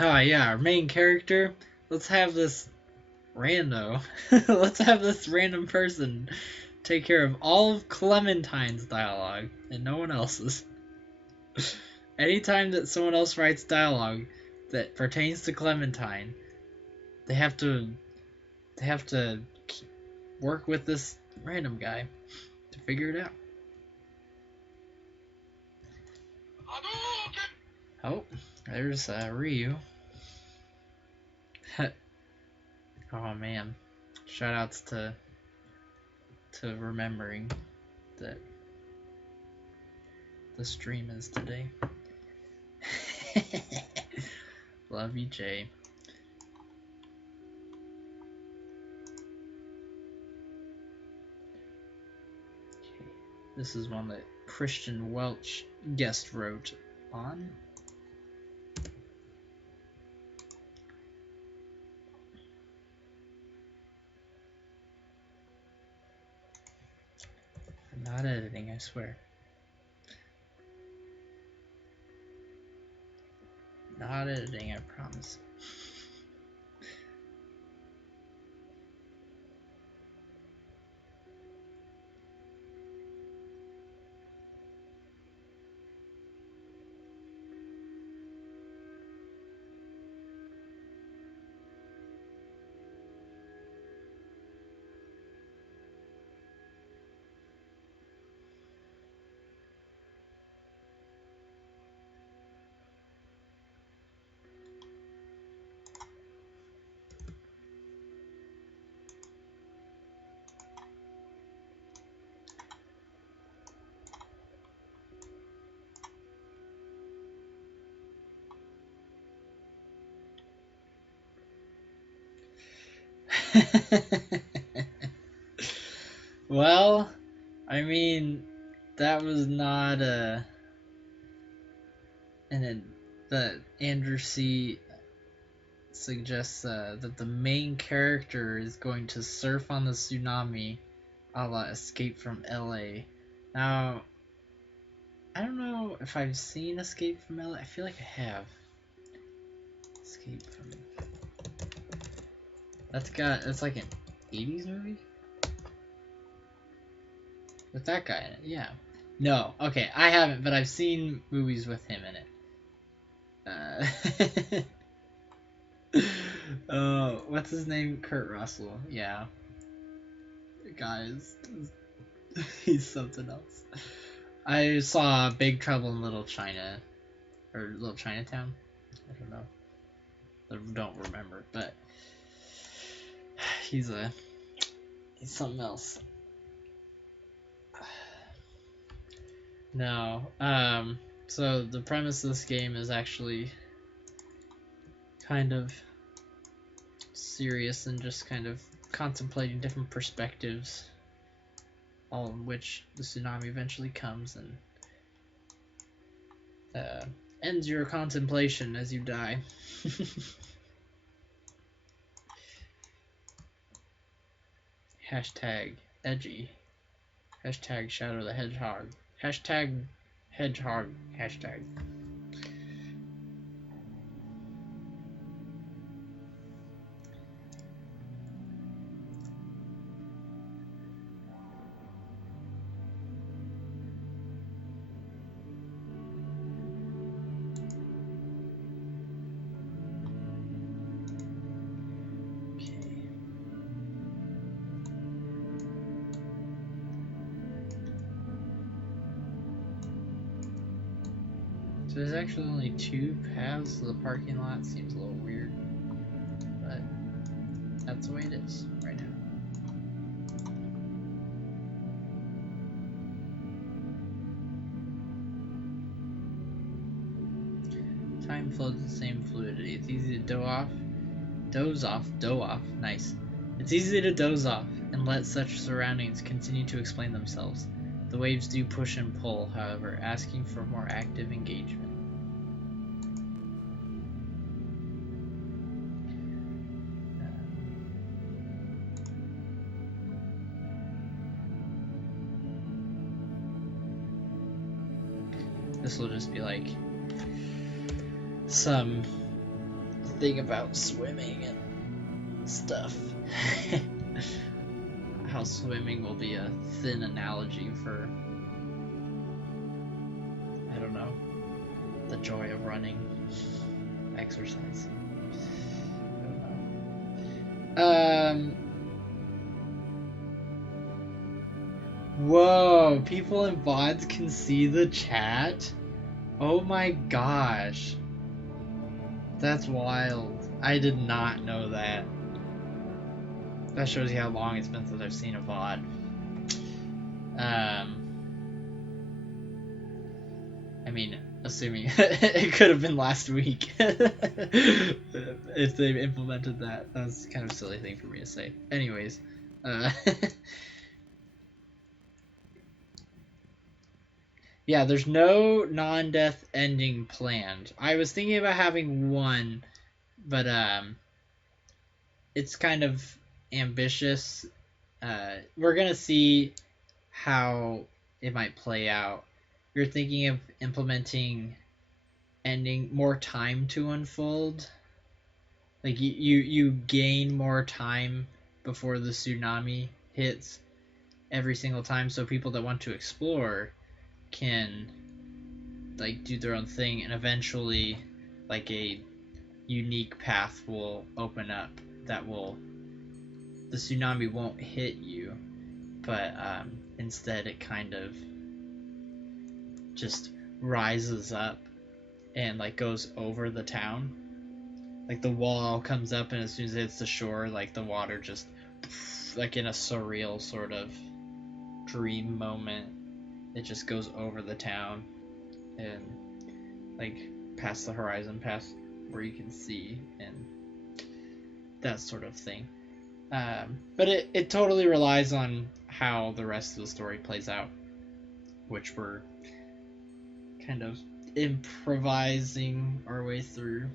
Oh yeah, our main character. Let's have this rando. Let's have this random person take care of all of Clementine's dialogue and no one else's. Anytime that someone else writes dialogue that pertains to Clementine, they have to work with this random guy to figure it out. Oh, there's Ryu. Oh man, shoutouts to remembering that the stream is today. Love you, Jay. Okay. This is one that Christian Welch guest wrote on. I'm not editing, I swear. Not editing, I promise. Well, I mean, that was not that Andrew C suggests that the main character is going to surf on the tsunami, a la Escape from LA. Now, I don't know if I've seen Escape from LA. I feel like I have. Escape from... That's like an 80s movie? With that guy in it, yeah. No, okay, I haven't, but I've seen movies with him in it. What's his name? Kurt Russell, yeah. Guys, he's something else. I saw Big Trouble in Little China, or Little Chinatown. I don't know. I don't remember, but he's something else. No, so the premise of this game is actually kind of serious and just kind of contemplating different perspectives all in which the tsunami eventually comes and ends your contemplation as you die. Hashtag edgy. Hashtag Shadow the Hedgehog. Hashtag Hedgehog. Hashtag. So there's actually only 2 paths to the parking lot. Seems a little weird, but that's the way it is right now. Time flows the same fluidity. It's easy to doze off, nice. It's easy to doze off and let such surroundings continue to explain themselves. The waves do push and pull, however, asking for more active engagement. This will just be like some thing about swimming and stuff. How swimming will be a thin analogy for, I don't know, the joy of running, exercise. I don't know. Whoa, people in VODs can see the chat? Oh my gosh. That's wild. I did not know that. That shows you how long it's been since I've seen a VOD. I mean, assuming it could have been last week if they've implemented that. That's kind of a silly thing for me to say. Anyways, yeah, there's no non-death ending planned. I was thinking about having one, but it's kind of ambitious. We're gonna see how it might play out. You're thinking of implementing ending more time to unfold. Like you gain more time before the tsunami hits every single time, so people that want to explore can like do their own thing, and eventually like a unique path will open up that will, the tsunami won't hit you, but instead it kind of just rises up and like goes over the town. Like the wall comes up, and as soon as it hits the shore, like the water just, like in a surreal sort of dream moment, it just goes over the town and like past the horizon, past where you can see, and that sort of thing. But it totally relies on how the rest of the story plays out, which we're kind of improvising our way through.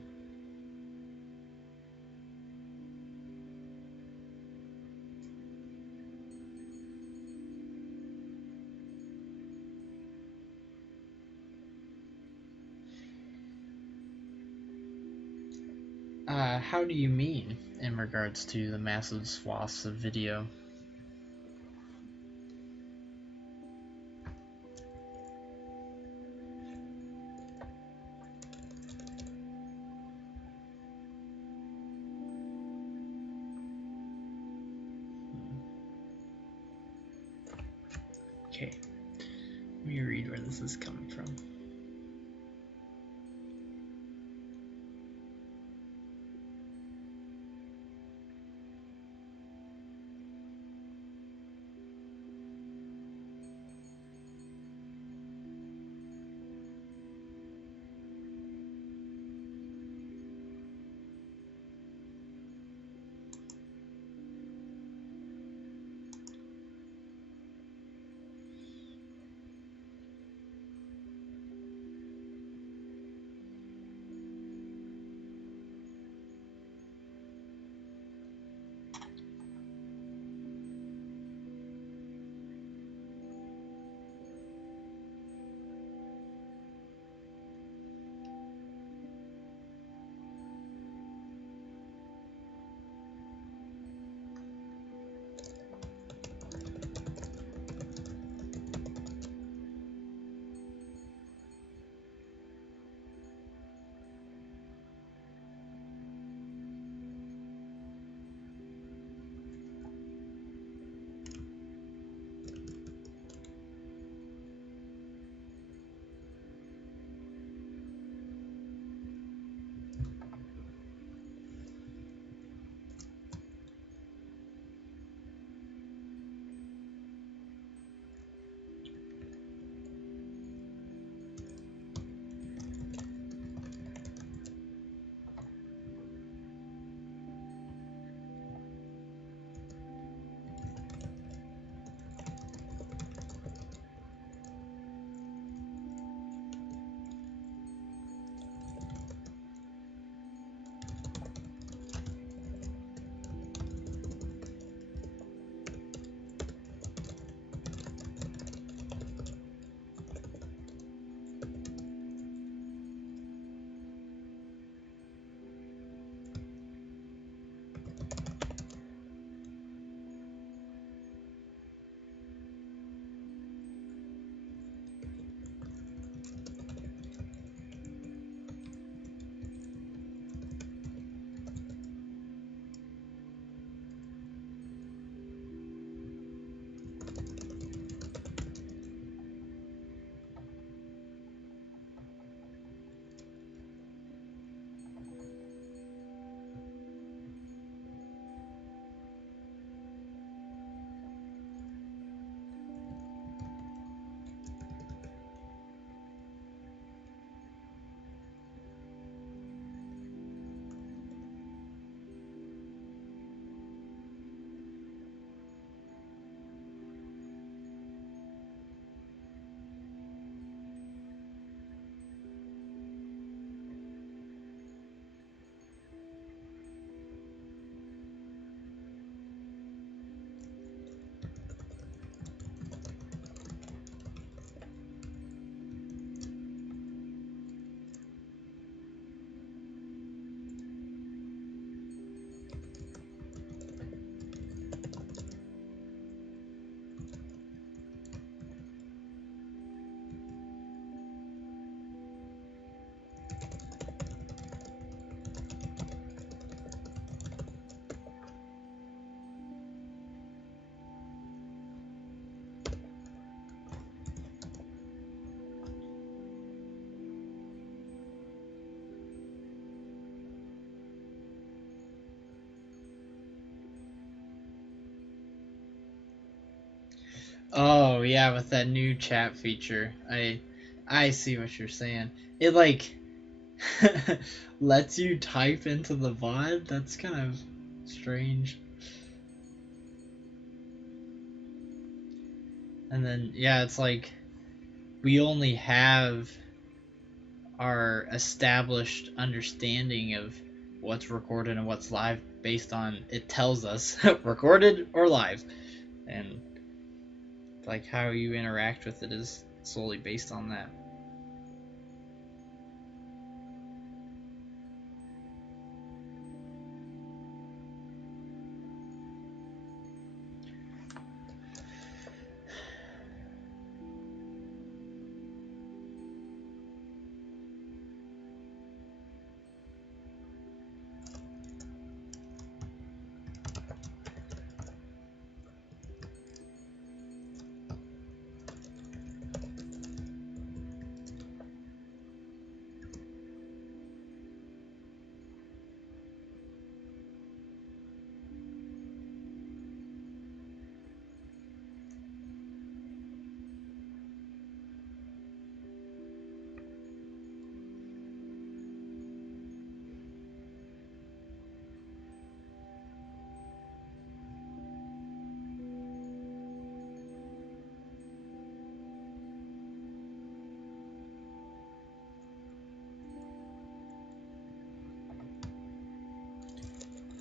How do you mean in regards to the massive swaths of video? Okay, let me read where this is coming from. Oh yeah, with that new chat feature, I see what you're saying. It like lets you type into the VOD. That's kind of strange. And then yeah, it's like we only have our established understanding of what's recorded and what's live based on it tells us recorded or live, and like how you interact with it is solely based on that.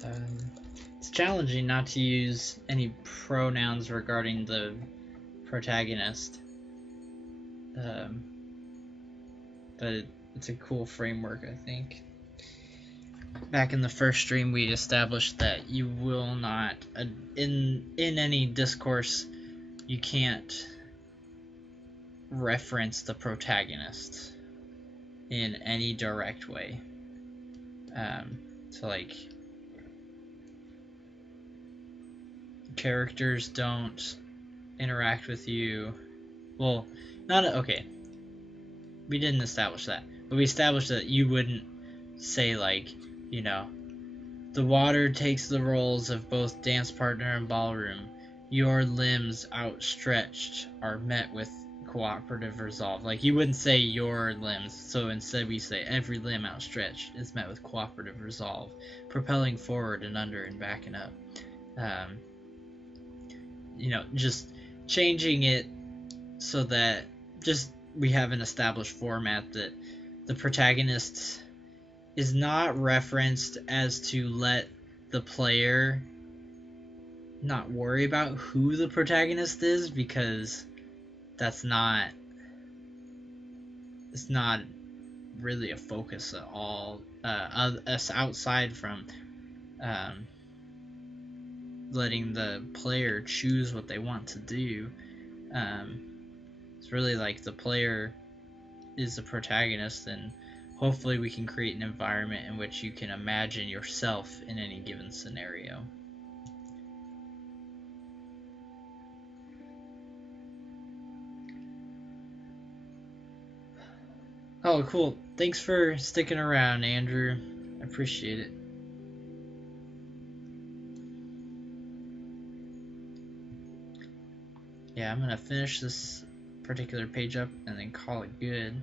Um, it's challenging not to use any pronouns regarding the protagonist, um, but it's a cool framework, I think. Back in the first stream, we established that you will not, in any discourse, you can't reference the protagonist in any direct way. So like characters don't interact with you. Well, not okay. We didn't establish that, but we established that you wouldn't say like, you know, the water takes the roles of both dance partner and ballroom. Your limbs outstretched are met with cooperative resolve. Like you wouldn't say your limbs, so instead we say every limb outstretched is met with cooperative resolve, propelling forward and under and backing up. Um, just changing it so that just we have an established format that the protagonist is not referenced as to let the player not worry about who the protagonist is, because that's not it's not really a focus at all, us outside from um, letting the player choose what they want to do. It's really like the player is the protagonist, and hopefully we can create an environment in which you can imagine yourself in any given scenario. Oh, cool. Thanks for sticking around, Andrew. I appreciate it. Yeah, I'm gonna finish this particular page up and then call it good.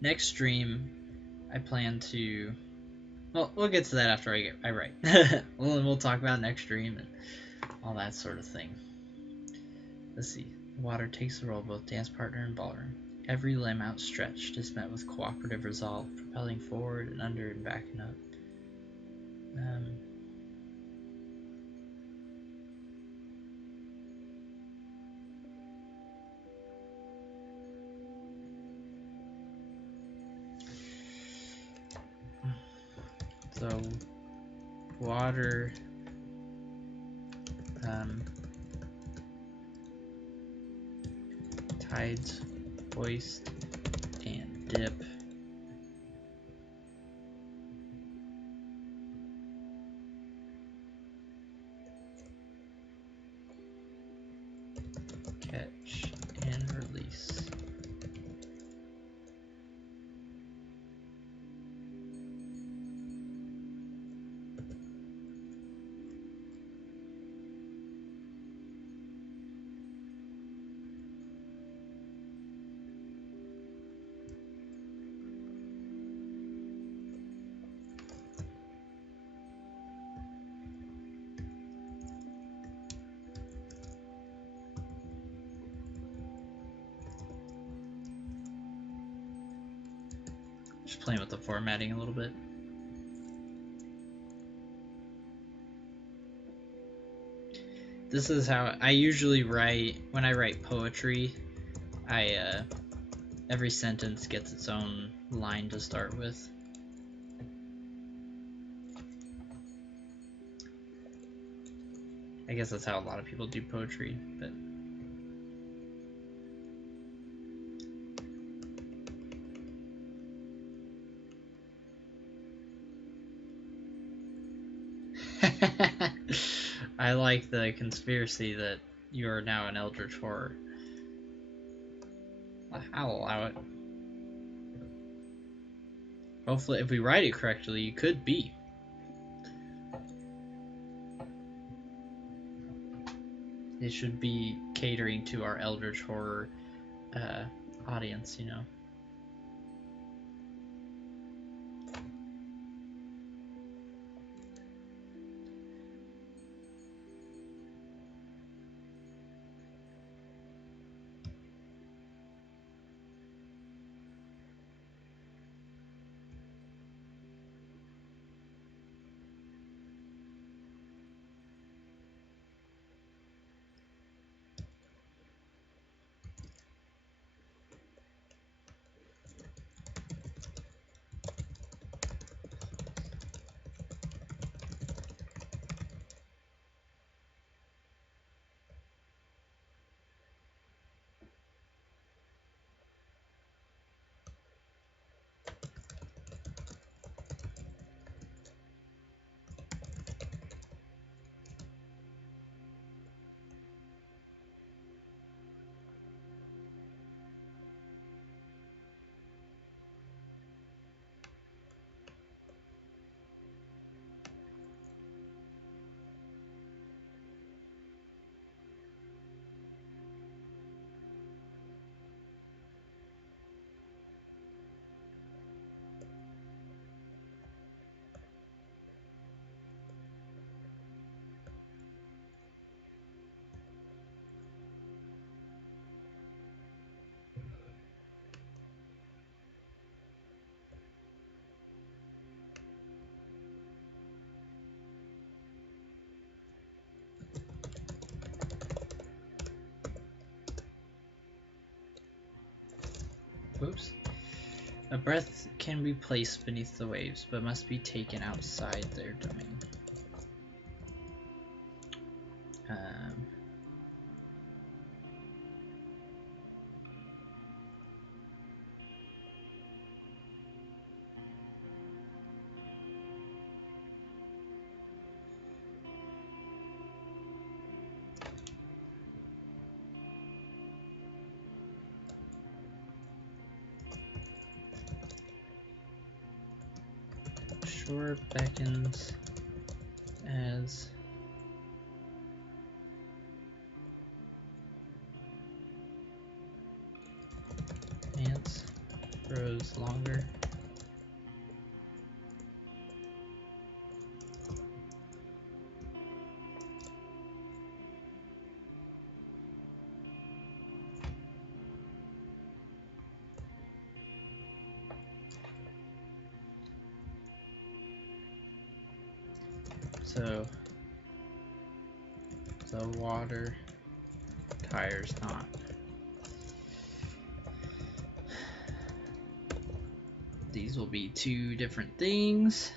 Next stream, I plan to. Well, we'll get to that after I write. We'll talk about next stream and all that sort of thing. Let's see. The water takes the role of both dance partner and ballroom. Every limb outstretched is met with cooperative resolve, propelling forward and under and backing up. So water tides, hoist, and dip. Catch and release. Just playing with the formatting a little bit. This is how I usually write. When I write poetry, every sentence gets its own line to start with. I guess that's how a lot of people do poetry, but I like the conspiracy that you are now an eldritch horror. I'll allow it. Hopefully, if we write it correctly, you could be. It should be catering to our eldritch horror audience, you know. Oops. A breath can be placed beneath the waves, but must be taken outside their domain. Shore beckons as ants grows longer. So the water tires not. These will be two different things.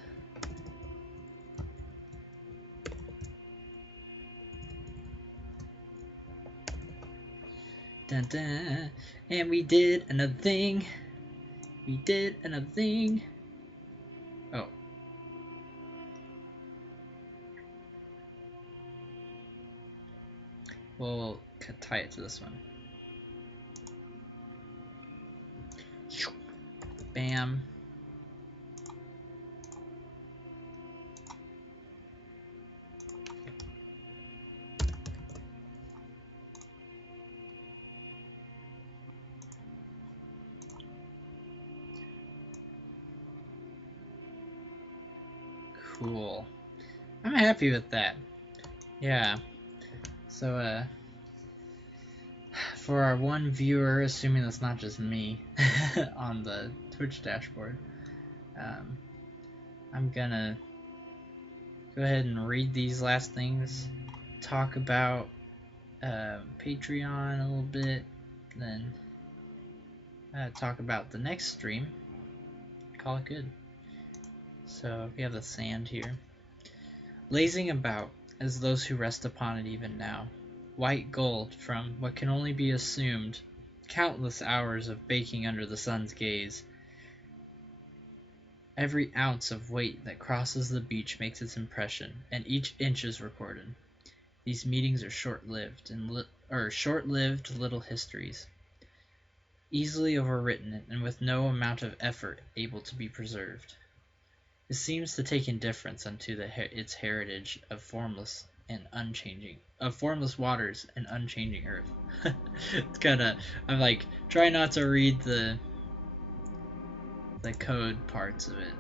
Dun, dun. And we did another thing. We did another thing. Oh. We'll tie it to this one. Bam. Cool. I'm happy with that. Yeah. So, for our one viewer, assuming that's not just me, on the Twitch dashboard, I'm gonna go ahead and read these last things, talk about Patreon a little bit, then talk about the next stream, call it good. So we have the sand here. Lazing about as those who rest upon it even now. White gold from what can only be assumed countless hours of baking under the sun's gaze. Every ounce of weight that crosses the beach makes its impression, and each inch is recorded. These meetings are short-lived little histories, easily overwritten and with no amount of effort able to be preserved. It seems to take indifference unto its heritage of formless waters and unchanging earth. It's kinda, I'm like, try not to read the code parts of it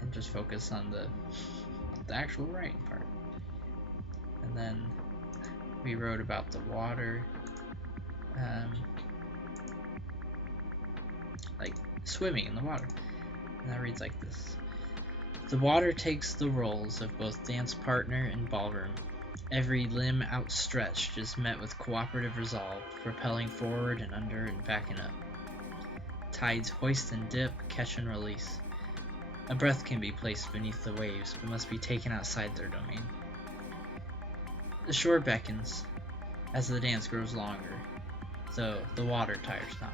and just focus on the actual writing part. And then we wrote about the water, like swimming in the water. And that reads like this. The water takes the roles of both dance partner and ballroom. Every limb outstretched is met with cooperative resolve, propelling forward and under and backing up. Tides hoist and dip, catch and release. A breath can be placed beneath the waves, but must be taken outside their domain. The shore beckons as the dance grows longer, though the water tires not.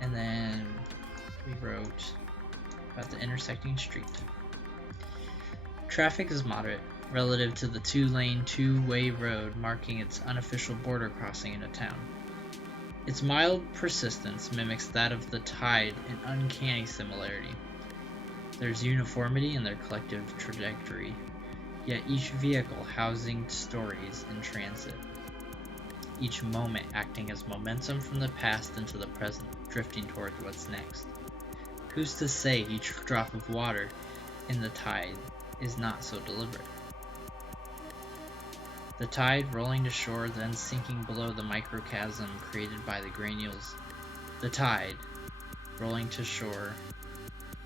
And then we wrote about the intersecting street. Traffic is moderate relative to the two-lane, two-way road marking its unofficial border crossing in a town. Its mild persistence mimics that of the tide in uncanny similarity. There's uniformity in their collective trajectory, yet each vehicle housing stories in transit. Each moment acting as momentum from the past into the present, drifting toward what's next. Who's to say each drop of water in the tide is not so deliberate? The tide rolling to shore, then sinking below the microchasm created by the granules. The tide rolling to shore,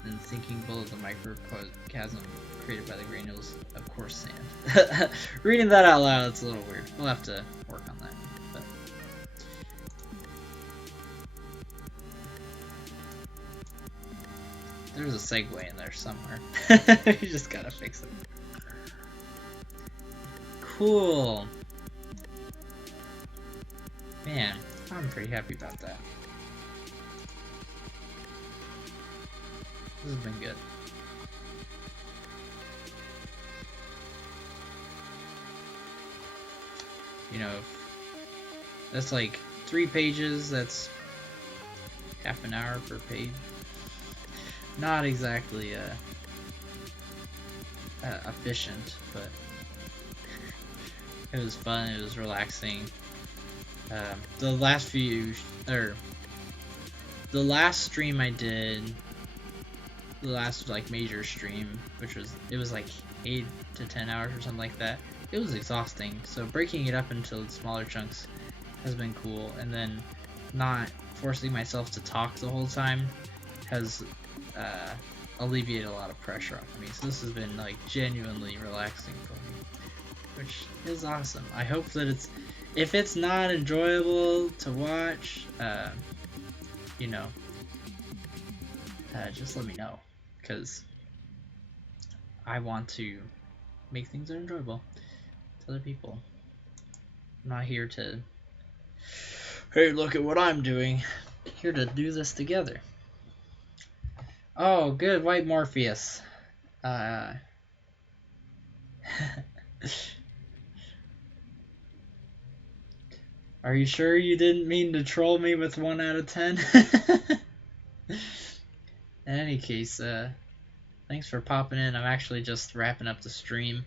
then sinking below the microchasm created by the granules of coarse sand. Reading that out loud, it's a little weird. We'll have to work on that. But there's a segue in there somewhere. You just gotta fix it. Cool. Man, I'm pretty happy about that. This has been good. You know, that's like 3 pages, that's half an hour per page. Not exactly efficient, but it was fun, it was relaxing. The last stream I did, the last like major stream, it was like 8 to 10 hours or something like that. It was exhausting, so breaking it up into smaller chunks has been cool, and then not forcing myself to talk the whole time has alleviated a lot of pressure off of me. So this has been like genuinely relaxing for me, which is awesome. I hope that if it's not enjoyable to watch, you know, just let me know, because I want to make things that are enjoyable to other people. I'm not here to, hey, look at what I'm doing. I'm here to do this together. Oh, good, White Morpheus. Are you sure you didn't mean to troll me with 1 out of 10? In any case, thanks for popping in. I'm actually just wrapping up the stream.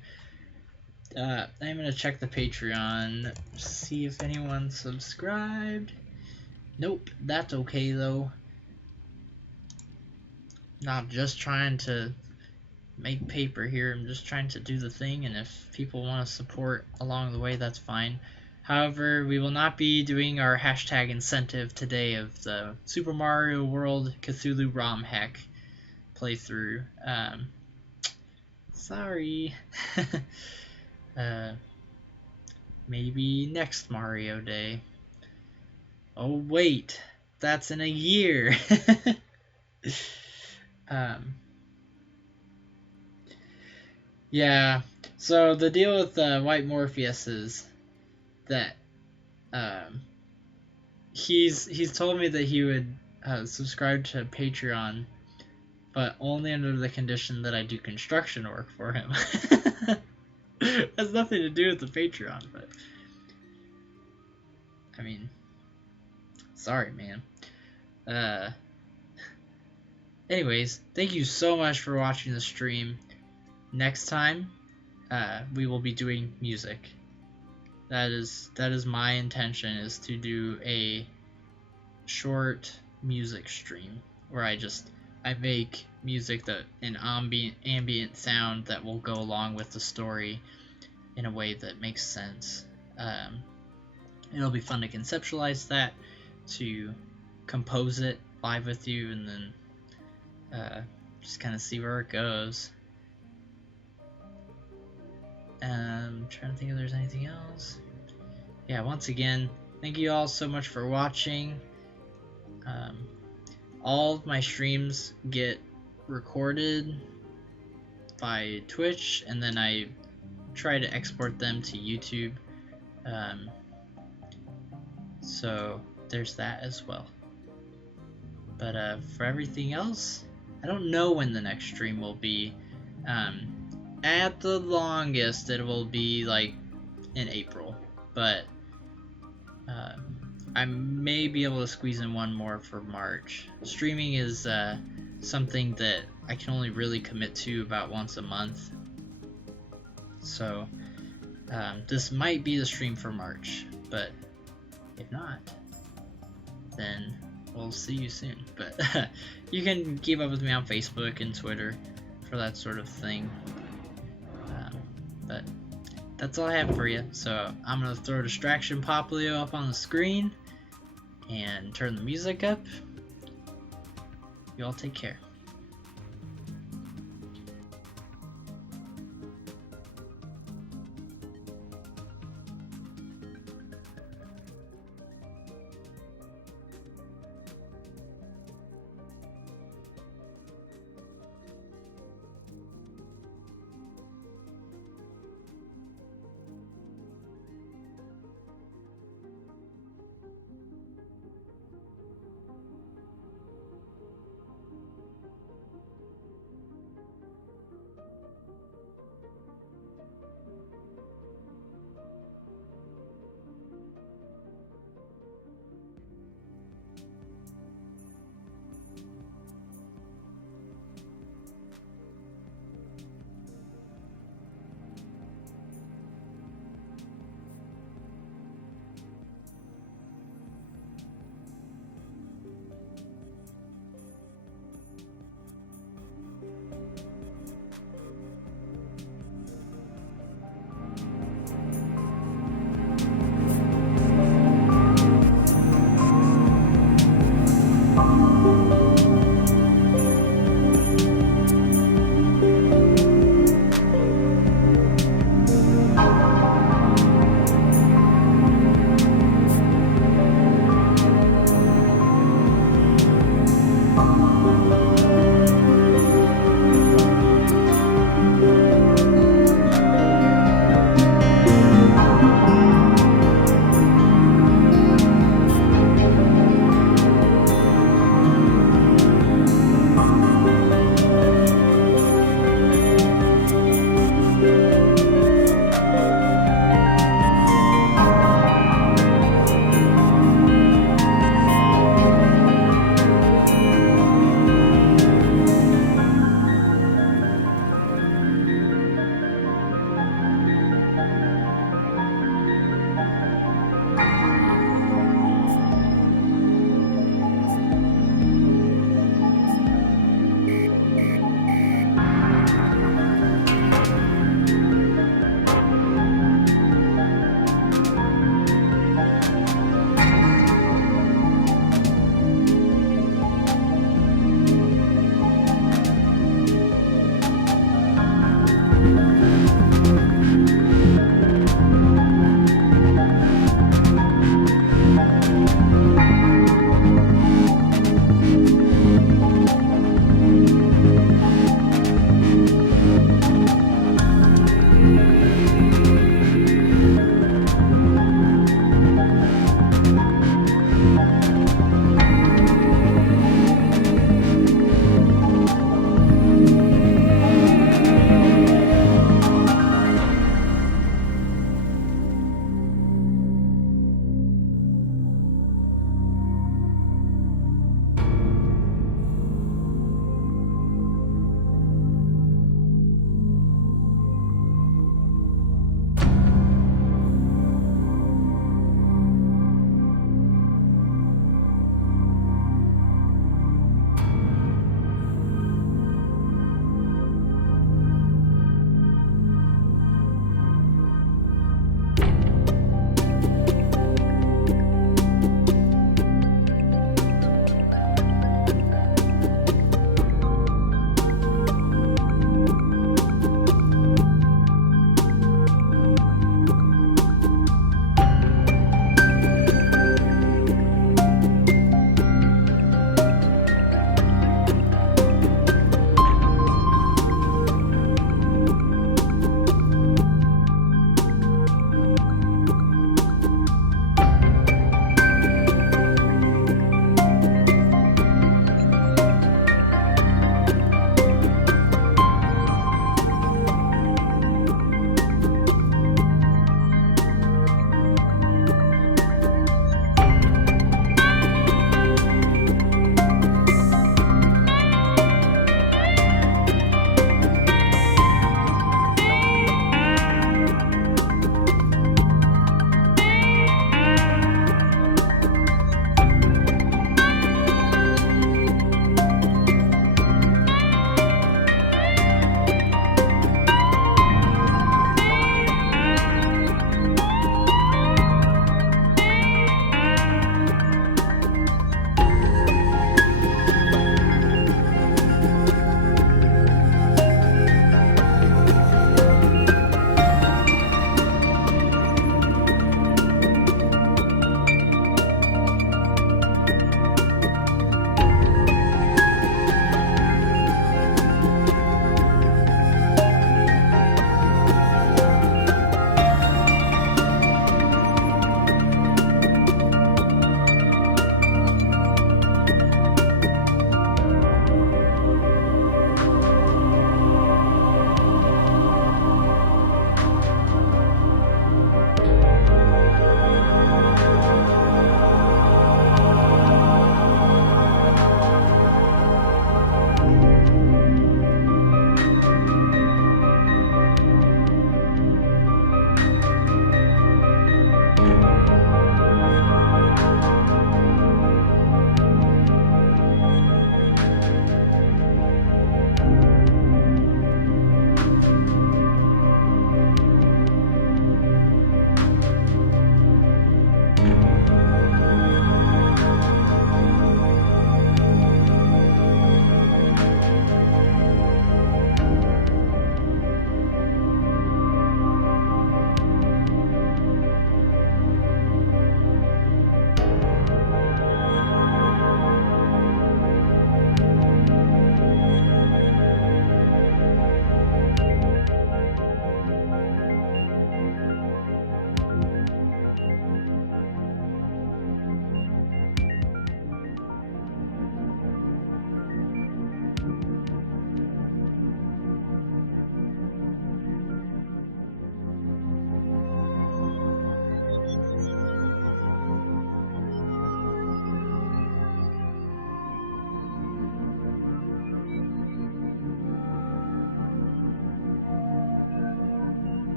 I'm going to check the Patreon, see if anyone subscribed. Nope, that's okay though. Not just trying to make paper here, I'm just trying to do the thing, and if people want to support along the way, that's fine. However, we will not be doing our hashtag incentive today of the Super Mario World Cthulhu ROM hack playthrough. Sorry. Maybe next Mario Day. Oh wait, that's in a year. Yeah. So the deal with White Morpheus is that he's told me that he would subscribe to Patreon, but only under the condition that I do construction work for him. Has nothing to do with the Patreon, but I mean, sorry, man. Anyways, thank you so much for watching the stream. Next time, we will be doing music. That is my intention, is to do a short music stream where I make music, that an ambient sound that will go along with the story in a way that makes sense. It'll be fun to conceptualize that, to compose it live with you, and then just kind of see where it goes. I'm trying to think if there's anything else. Yeah, once again, thank you all so much for watching. All of my streams get recorded by Twitch, and then I try to export them to YouTube. So there's that as well. But for everything else, I don't know when the next stream will be. At the longest, it will be like in April, but I may be able to squeeze in one more for March. Streaming is something that I can only really commit to about once a month, so this might be the stream for March, but if not, then we'll see you soon. But you can keep up with me on Facebook and Twitter for that sort of thing. But that's all I have for you. So I'm going to throw Distraction Poplio up on the screen and turn the music up. You all take care.